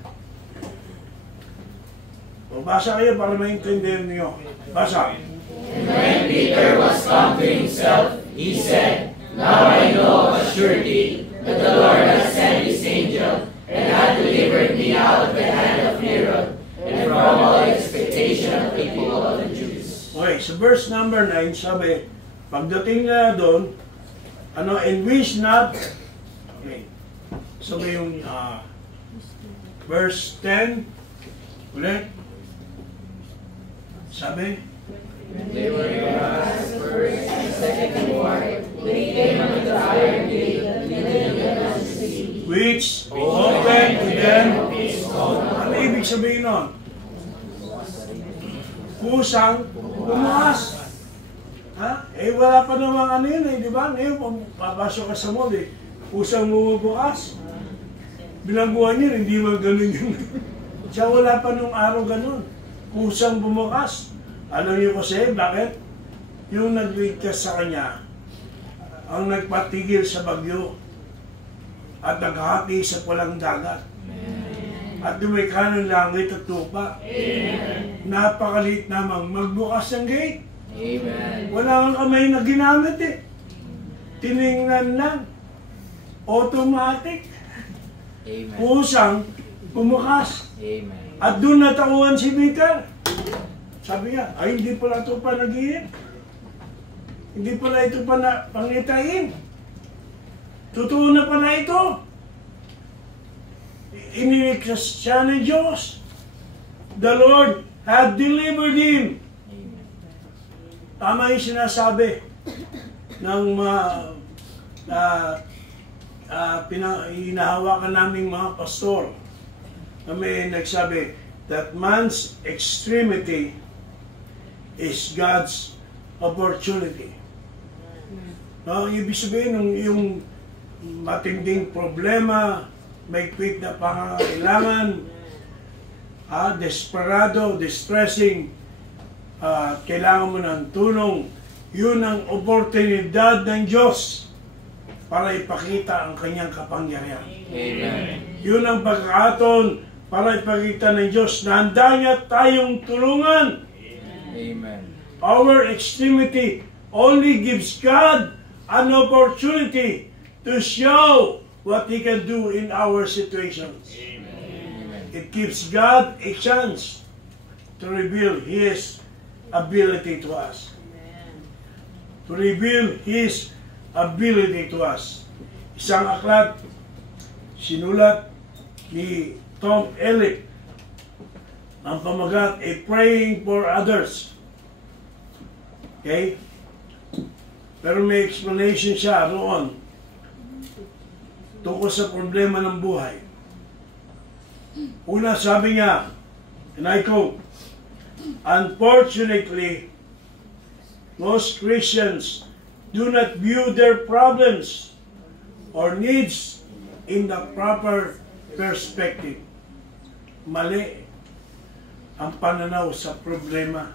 O, basa kayo para maintindihan niyo. Basa. And when Peter was come to himself, he said, Now I know of a surety that the Lord has sent his angel and hath delivered me out of the hand of Herod and from all expectation of the people of the Jews. Okay, so verse number 9, sabi, pagdating na doon, and wish not, okay, sabi yung verse 10, ulit, sabi, They were asked first and second war, they came unto the iron gate that leadeth unto the sea, which opened to them. Ano ibig sabihin nun? Kusang bumas. Wala pa namang ano yun eh, di ba? Ngayon, papasok ka sa mall eh, kusang bumubukas. Bilangguan yun, hindi mo ganun yun. Siya wala pa nung araw ganun. Kusang bumukas. Alam niyo kasi, bakit? Yung nagligtas sa kanya, ang nagpatigil sa bagyo, at naghati sa pulang dagat. At lumikha ng langit at lupa. Napakaliit namang magbukas ng gate. Amen. Wala kang kamay na ginamit eh. Tiningnan lang. Automatic. Amen. Kusang bumukas. Amen. At doon natakuan si Peter. Sabi niya, ay hindi pala ito panaginip. Hindi pala ito pangitain. Totoo na pala ito. Iniligtas siya ng Diyos. The Lord had delivered him. Tama yung sinasabi ng hinahawakan naming mga pastor na may nagsabi that man's extremity is God's opportunity. No, ibig sabihin yung matinding problema, may quit na pangangailangan, desperado, distressing, kailangan mo ng tulong, yun ang oportunidad ng Diyos para ipakita ang kanyang kapangyarihan. Amen. Yun ang pagkakataon para ipakita ng Diyos na handa niya tayong tulungan. Amen. Our extremity only gives God an opportunity to show what He can do in our situations. Amen. It gives God a chance to reveal His ability to us. To reveal His ability to us. Isang aklat, sinulat ni Tom Ellick, ang pamagat ay Praying for Others. Okay? Pero may explanation siya roon tungkol sa problema ng buhay. Una, sabi niya, and I quote, unfortunately, most Christians do not view their problems or needs in the proper perspective. Mali ang pananaw sa problema,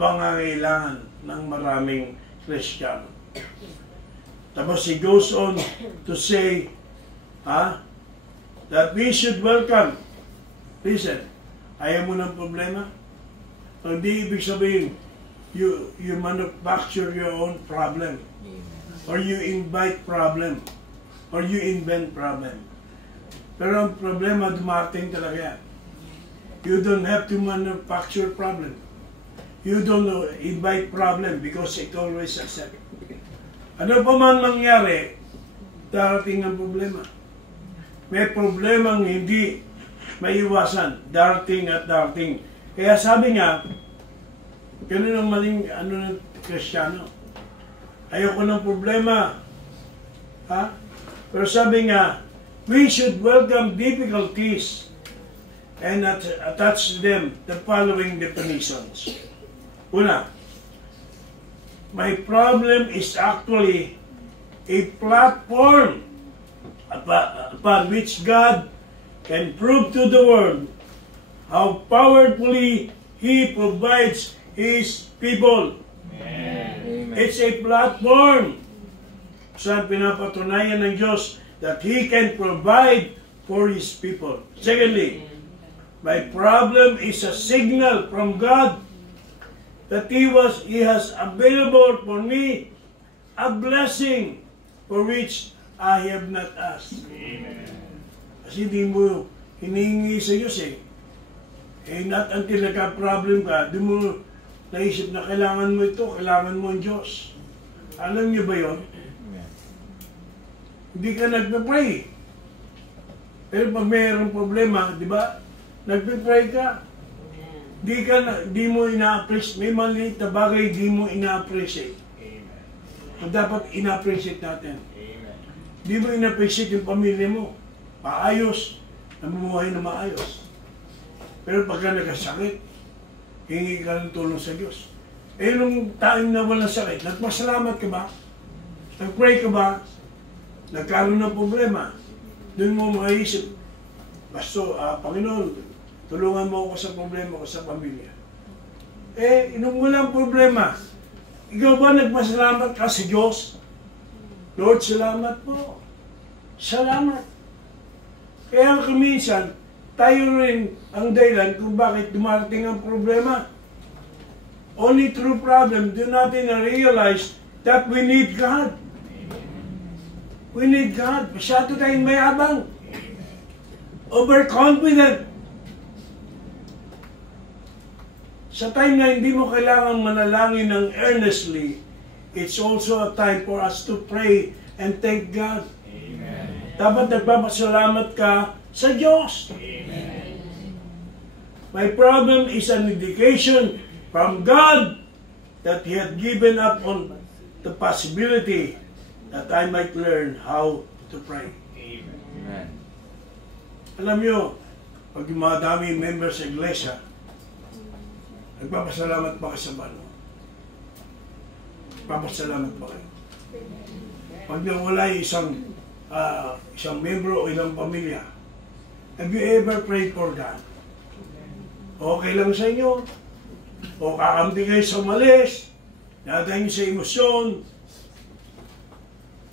pangangailangan ng maraming Kristiyano. Tapos he goes on to say that we should welcome. Listen, ayaw mo ng problema? Hindi ibig sabihin, you manufacture your own problem. Or you invite problem. Or you invent problem. Pero ang problema dumating talaga yan. You don't have to manufacture problem. You don't invite problem because it always accept. Ano pa man mangyari, darating ang problema. may problemang hindi maiwasan, darating at darating. Kaya sabi niya, ganun ang maling ng Kristiyano. Ayoko ng problema. Ha? Pero sabi nga, we should welcome difficulties and attach to them the following definitions. Una, my problem is actually a platform upon which God can prove to the world how powerfully He provides His people. Amen. It's a platform saan pinapatunayan ng Diyos that He can provide for His people. Secondly, my problem is a signal from God that He has available for me a blessing for which I have not asked. Amen. Kasi di mo hinihingi sa Diyos eh. Not until nagka-problem ka, di mo naisip na kailangan mo ito, kailangan mo ang Diyos. Alam niyo ba yun? Hindi ka nagpe-pray. Pero pag mayroong problema, di ba? Nagpe-pray ka. Di mo ina-appreciate. May maliit na bagay, di mo ina-appreciate. Ang dapat ina-appreciate natin. Di mo ina-appreciate yung pamilya mo. Maayos. Namumuhay na maayos. Pero pagka nagkasakit, hingi ka ng tulong sa Diyos. Eh, nung time na walang sakit, nagpasalamat ka ba? Nag-pray ka ba? Nagkaroon ng problema. Doon mo maisip, Panginoon, tulungan mo ako sa problema ko sa pamilya. Eh, nung walang problema, ikaw ba nagpasalamat ka sa Diyos? Lord, salamat po. Salamat. Kaya minsan, tayo rin ang dahilan kung bakit dumarating ang problema. Only through problem do natin na-realize that we need God. We need God. Masyado tayong mayabang. Overconfident. Sa time na hindi mo kailangan manalangin ng earnestly, it's also a time for us to pray and thank God. Amen. Dapat nagpapasalamat ka sa Diyos. Amen. My problem is an indication from God that He had given up on the possibility that I might learn how to pray. Amen. Alam nyo, pag yung mga dami members sa iglesia, nagpapasalamat ba kayo sa bano? Nagpapasalamat ba kayo? Pag nawala yung isang membro o ilang pamilya, have you ever prayed for God? Okay lang sa inyo? O kakampi kayo sa umalis? Dadahin nyo sa emosyon?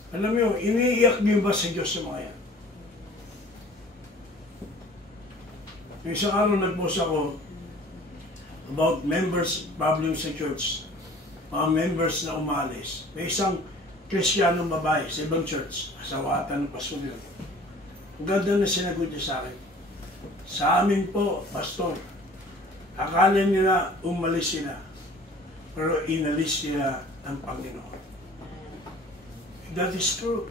Alam nyo, iniiyak nyo ba sa Diyos sa mga yan? Yung isang araw nag-post ako about members problem sa church. Mga members na umalis. May isang Kristiyanong babae sa ibang church. Asawatan ng pastor yun. Ang ganda na sinagot niya sa akin. Sa amin po, pastor, akala nila umalis sila. Pero inalis sila ng Panginoon. That is true.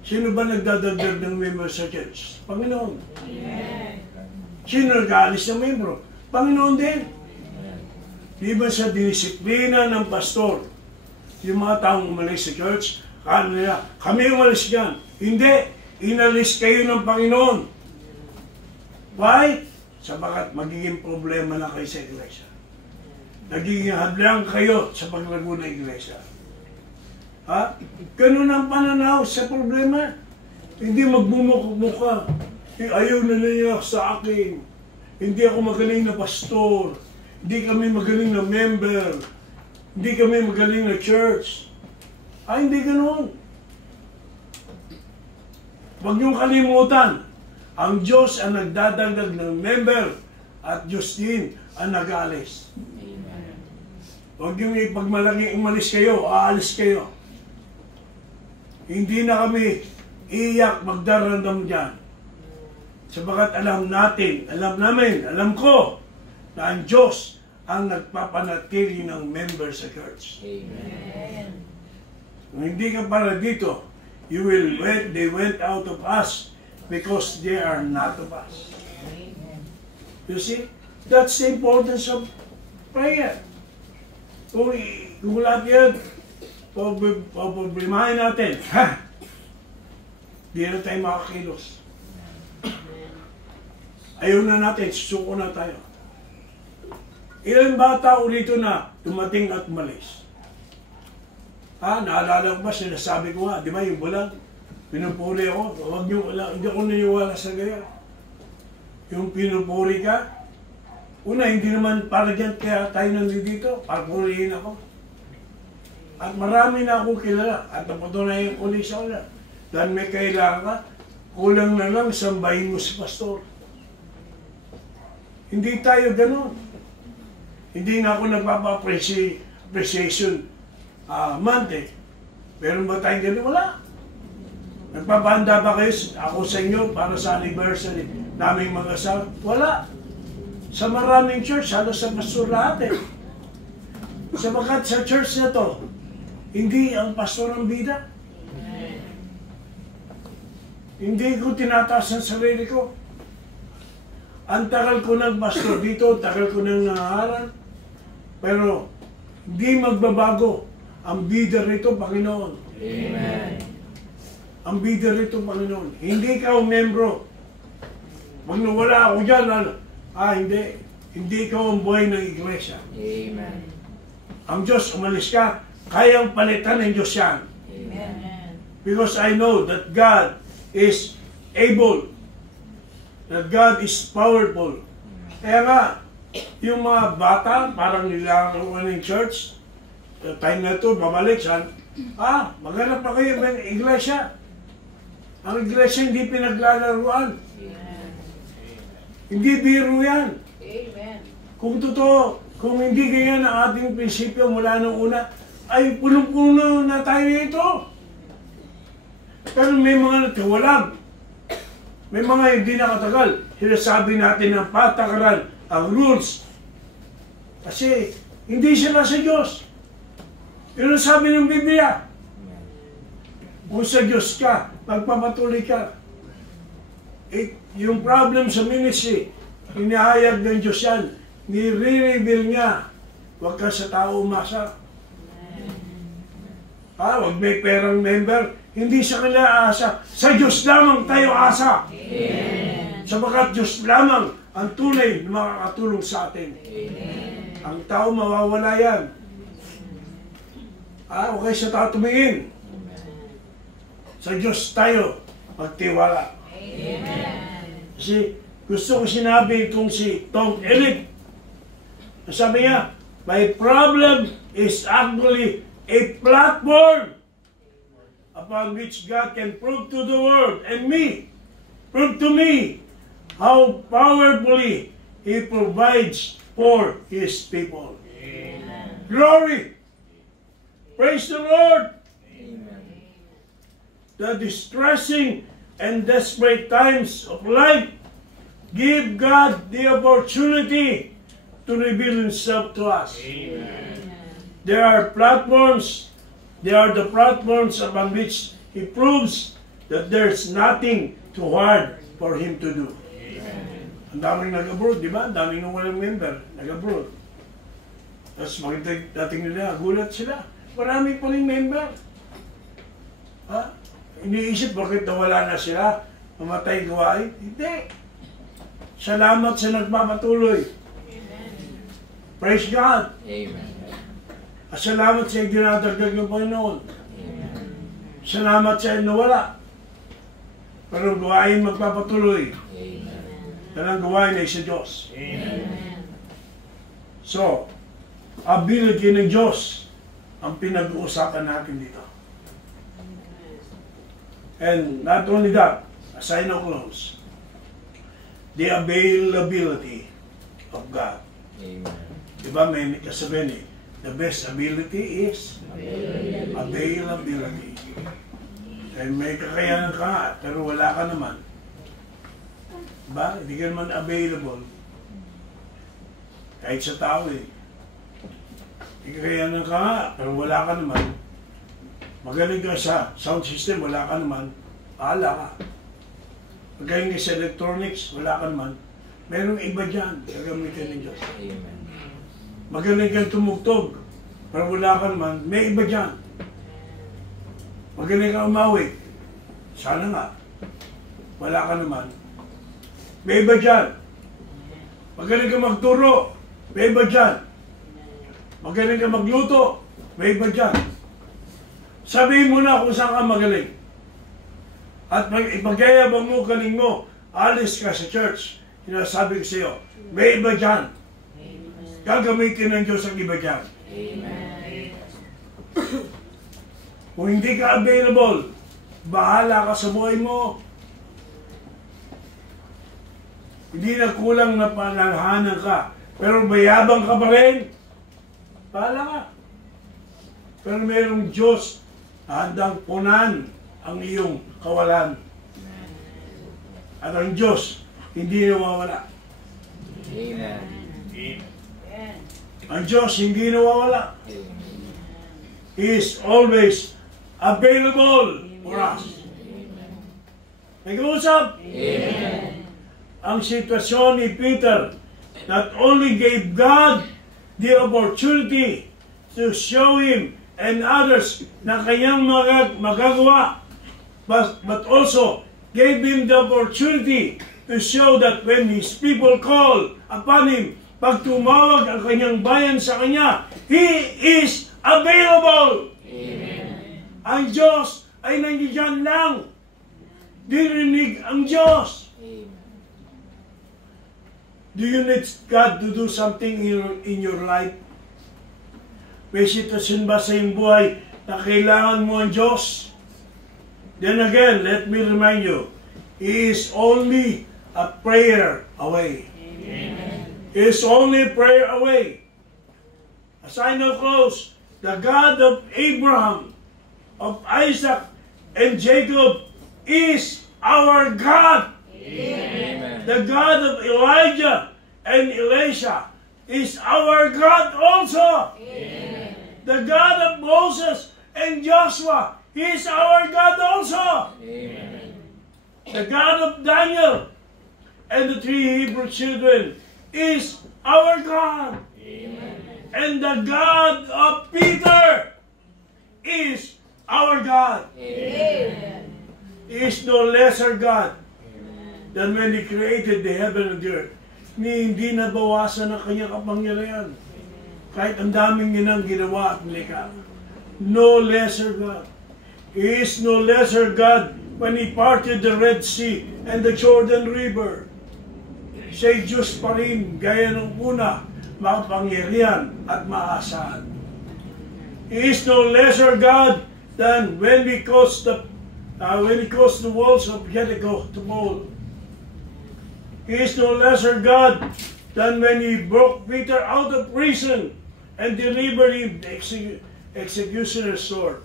Sino ba nagdadagdag ng member sa church? Panginoon. Amen. Sino nag-aalis ng membro? Panginoon din. Di ba sa dinisiplina ng pastor, yung mga taong umalis sa church, akala nila, kami umalis dyan. Hindi. Inalis kayo ng Panginoon. Why? Sabagat magiging problema na kayo sa iglesia. Nagiging hadlang kayo sa paglago ng iglesia. Ha? Ganun ang pananaw sa problema. Hindi magbumukha. Ayaw na niya sa akin. Hindi ako magaling na pastor. Hindi kami magaling na member. Hindi kami magaling na church. Ay, hindi ganun. Huwag niyong kalimutan, ang Diyos ang nagdadagdag ng member at Diyos din ang nag-aalis. Huwag niyong ipagmalaki umalis kayo, aalis kayo. Hindi na kami iyak magdarandam dyan. Sabagat alam namin, alam ko na ang Diyos ang nagpapanatili ng member sa church. Kung hindi ka para dito, they went out of us because they are not of us. You see, that's the importance of prayer. Kung lahat yan, problemahin natin, di na tayo makakilos. Ayaw na natin, susuko na tayo. Ilang bata ulito na dumating at umalis. Naalala ko ba, sinasabi ko nga, di ba yung bulan, pinupuri ako, huwag niyo, hindi ako naniwala sa gaya. Yung pinupuri ka, una, hindi naman para dyan kaya tayo nandito, para purihin ako. At marami na akong kilala, at napatunayan ko sa kanila. Dahil may kailangan ka, kulang na lang, sambahin mo si pastor. Hindi tayo ganun. Hindi nga ako nagpapa-appreciation month eh. Meron ba tayong ganun? Wala. Nagpapahanda ba kayo ako sa inyo para sa anniversary naming mag-asawa? Wala. Sa maraming church, halos sa pastor lahat eh. Sabagat sa church na to, hindi ang pastor ang bida. Hindi ko tinataas ang sarili ko. Ang tagal ko ng pastor dito, tagal ko ng nangaral. Pero hindi magbabago ang bida rito, Panginoon. Amen. Ang bida rito, Panginoon. Hindi ka ang membro. Pag nawala ako dyan, hindi. Hindi ka ang buhay ng iglesia. Amen. Ang Diyos, umalis ka, kayang palitan ng Diyos yan. Amen. Because I know that God is able. That God is powerful. Kaya nga, yung mga bata, parang nilaruan ng church, time na ito, babalik siya, maghanap pa kayo ng iglesia. Ang iglesia hindi pinaglalaruan. Amen. Hindi biro yan. Amen. Kung totoo, kung hindi ganyan ang ating prinsipyo mula nung una, ay punong-puno na tayo ito. Pero may mga natiwalag. May mga hindi nakatagal. Sinasabi natin ng patakaran, ang rules. Kasi hindi sila sa Diyos. Yun ang sabi ng Biblia. Kung sa Diyos ka, magpapatuloy ka. Yung problem sa ministry, hinahayag ng Diyos yan. Nire-reveal niya. Huwag ka sa tao umasa. Huwag may perang member. Hindi sa kanila asa. Sa Diyos lamang tayo asa. Amen. Sabagat Diyos lamang ang tunay na makakatulong sa atin. Amen. Ang tao mawawala yan. Huwag kayo sa tao tumingin. Sa Diyos tayo magtiwala. Amen. Kasi gusto ko sinabi itong si Tom Elliott. Sabi niya, my problem is actually a platform upon which God can prove to the world and me, prove to me how powerfully He provides for His people. Amen. Glory! Praise the Lord! Amen. The distressing and desperate times of life give God the opportunity to reveal Himself to us. Amen. There are platforms. They are the platforms upon which He proves that there's nothing too hard for Him to do. Amen. Ang daming nag-abroad, di ba? Ang daming nung walang member, nag-abroad. Tapos dating nila, gulat sila. Marami pa rin member. Iniisip, bakit nawala na sila? Mamatay gawain? Hindi. Salamat sa nagpapatuloy. Amen. Praise God. Amen. Salamat sa dinadagdag ng Panginoon. Amen. Salamat sa nawala. Pero gawain magpapatuloy. Amen. Yan ang gawain ay sa Diyos. Amen. So, ability ng Diyos ang pinag-uusapan natin dito. And not only that, as I now close, the availability of God. Amen. Diba may kasabihin eh, the best ability is availability. And may kakayanan ka, pero wala ka naman. Diba? Hindi ka naman available. Kahit sa tao eh. May kakayanan ka, pero wala ka naman. Magaling ka sa sound system, wala ka naman. Paala ka. Magaling ka sa electronics, wala ka naman. Merong iba dyan, gagamitin ng Diyos. Amen. Magaling kang tumugtog, pero wala ka naman, may iba dyan. Magaling kang umawit, sana nga, wala ka naman. May iba dyan. Magaling kang magturo, may iba dyan. Magaling kang magluto, may iba dyan. Sabihin mo na kung saan ka magaling. At ipagayabang mo, galing mo, alis ka sa church. Sinasabi ko sa iyo, may iba dyan. Gagamitin ng Diyos ang iba dyan. Amen. Kung hindi ka available, bahala ka sa buhay mo. Hindi na kulang na panalhanan ka. Pero mayabang ka pa rin. Bahala ka. Pero mayroong Diyos na handang punan ang iyong kawalan. At ang Diyos, hindi nawawala. Amen. Amen. Ang Diyos, hindi nawawala. He is always available for us. Nag-uusap? Amen. Ang sitwasyon ni Peter not only gave God the opportunity to show him and others na kanyang magagawa, but also gave him the opportunity to show that when his people call upon him, pag tumawag ang kanyang bayan sa kanya, He is available. Amen. Ang Diyos ay nandiyan lang. Dirinig ang Diyos. Amen. Do you need God to do something in your life? May sitwasyon ba sa iyong buhay na kailangan mo ang Diyos? Then again, let me remind you, He is only a prayer away. Amen. He is only a prayer away. As I now close, the God of Abraham, of Isaac, and Jacob is our God. Amen. The God of Elijah and Elisha is our God also. Amen. The God of Moses and Joshua is our God also. Amen. The God of Daniel and the three Hebrew children is our God. Amen. And the God of Peter is our God. Amen. He is no lesser God than when He created the heaven and the earth. Hindi nabawasan ang kanyang kapangyarihan. Kahit ang daming ginang ginawa at nilikha. No lesser God. He is no lesser God when He parted the Red Sea and the Jordan River. Siya'y Diyos pa rin, gaya ng una, makapangyarihan at maasahan. He is no lesser God than when He caused the walls of Jericho to fall. He is no lesser God than when He broke Peter out of prison and delivered him the executioner's sword.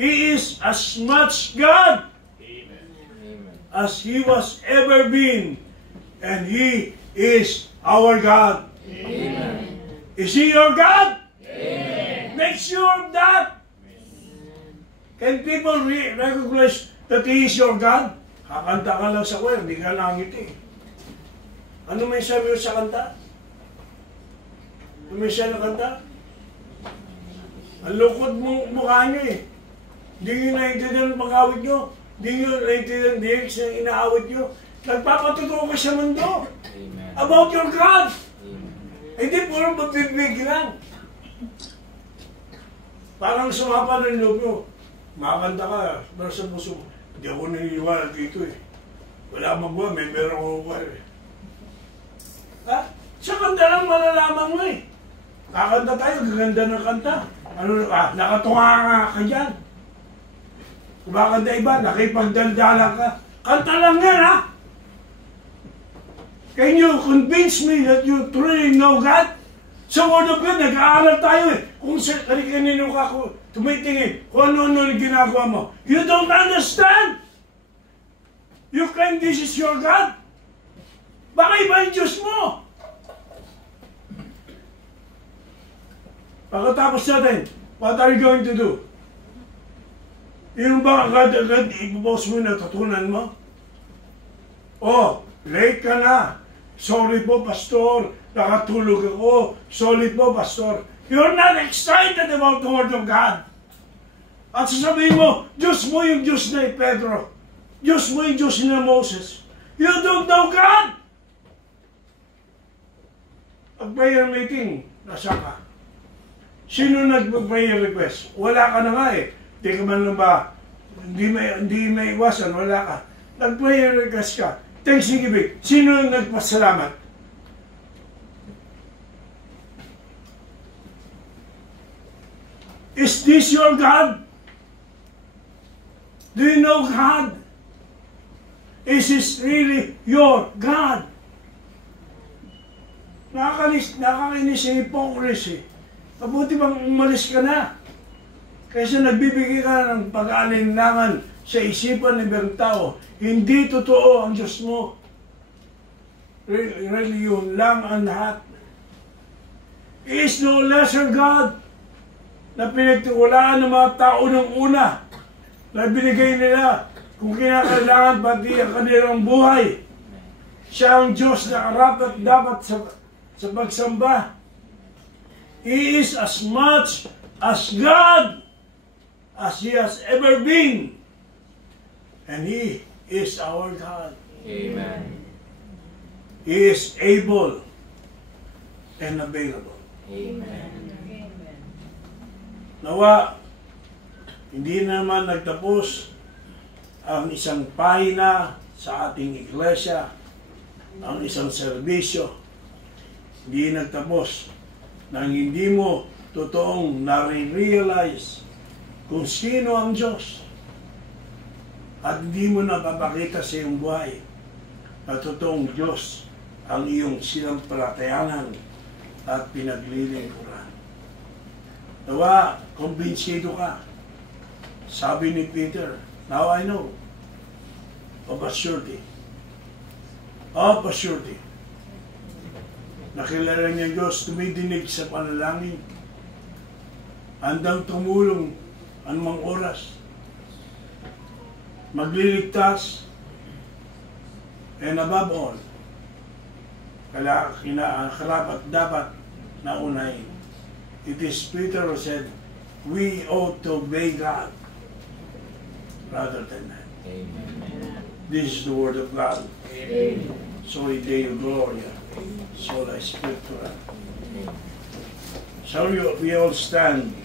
He is as much God as He was ever been, and He is our God. Amen. Is He your God? Amen. Make sure of that. Can people recognize that He is your God? Kakanta ka lang sa kwaya, hindi ka nangiti. Ano may sabi mo sa kanta? Ano may siya na kanta? Ang lukod mukha niyo eh. Hindi nyo naiintindihan ang pag-awit nyo. Hindi nyo naiintindihan ang lyrics na inaawit nyo. Nagpapatutuwa ka sa mundo. Amen. About your God. Amen. Hindi puro magbibig lang. Parang sumapa ng loob mo. Makakanta ka, pero sa puso mo. Hindi ako naniniwala dito eh. Wala magawa, meron akong kuha eh. Ha? Sa kanta lang malalaman mo eh. Kakanta tayo, gaganda ng kanta. Ano, nakatunga ka dyan. Kumakanta iba, nakipagdaldalan ka. Kanta lang yan ha! Can you convince me that you truly know God? Sa Word of God, nag-aaral tayo eh. Kung sa kanino ka tumitingin, kung ano-ano yung ginagawa mo. You don't understand! You claim this is your God? Baka iba yung Diyos mo? Pagkatapos natin, what are you going to do? Yung ba agad-agad ipopost mo na natutunan mo? Oh, late ka na. Sorry po, Pastor. Nakatulog ako. Sorry po, Pastor. You're not excited about the Word of God. At sasabihin mo, Diyos mo yung Diyos na Pedro. Diyos mo yung Diyos na Moses. You don't know God. Pag-prayer meeting, nasa ka. Sino nag-prayer request? Wala ka na nga eh. Di ka man ba, hindi may iwasan, wala ka. Nag-prayer request ka. Thanksgiving. Sino nagpasalamat? Is this your God? Do you know God? Is this really your God? Nakakainis yung hypocrisy. Mabuti bang umalis ka na? Kaysa nagbibigay ka ng pag-aalinlangan sa isipan ng ibang tao, hindi totoo ang Diyos mo. Reliyon lang ang lahat. He is no lesser God na pinagtikulaan ng mga tao ng una na binigay nila kung kinakailangan pati ang kanilang buhay. Siya ang Diyos na karapat dapat sa pagsamba. He is as much as God as He has ever been. And He is our God. Amen. He is able and available. Amen. Nawa, hindi naman nagtapos ang isang pahina sa ating iglesia, ang isang serbisyo. Hindi nagtapos nang hindi mo totoong nare-realize kung sino ang Diyos at hindi mo napapakita sa iyong buhay na totoong Diyos ang iyong sinampalatayanan at pinaglilingkuran. Nawa, kumbinsido ka. Sabi ni Peter, now I know of a surety. Of a surety. Nakilala niya Diyos, tumidinig sa panalangin. Handang tumulong anumang oras. Magliligtas. And above all, karapat dapat na unahin. It is Peter who said, we ought to obey God rather than man. Amen. This is the word of God. Amen. Soli Deo Gloria, sola Scriptura. Shall we all stand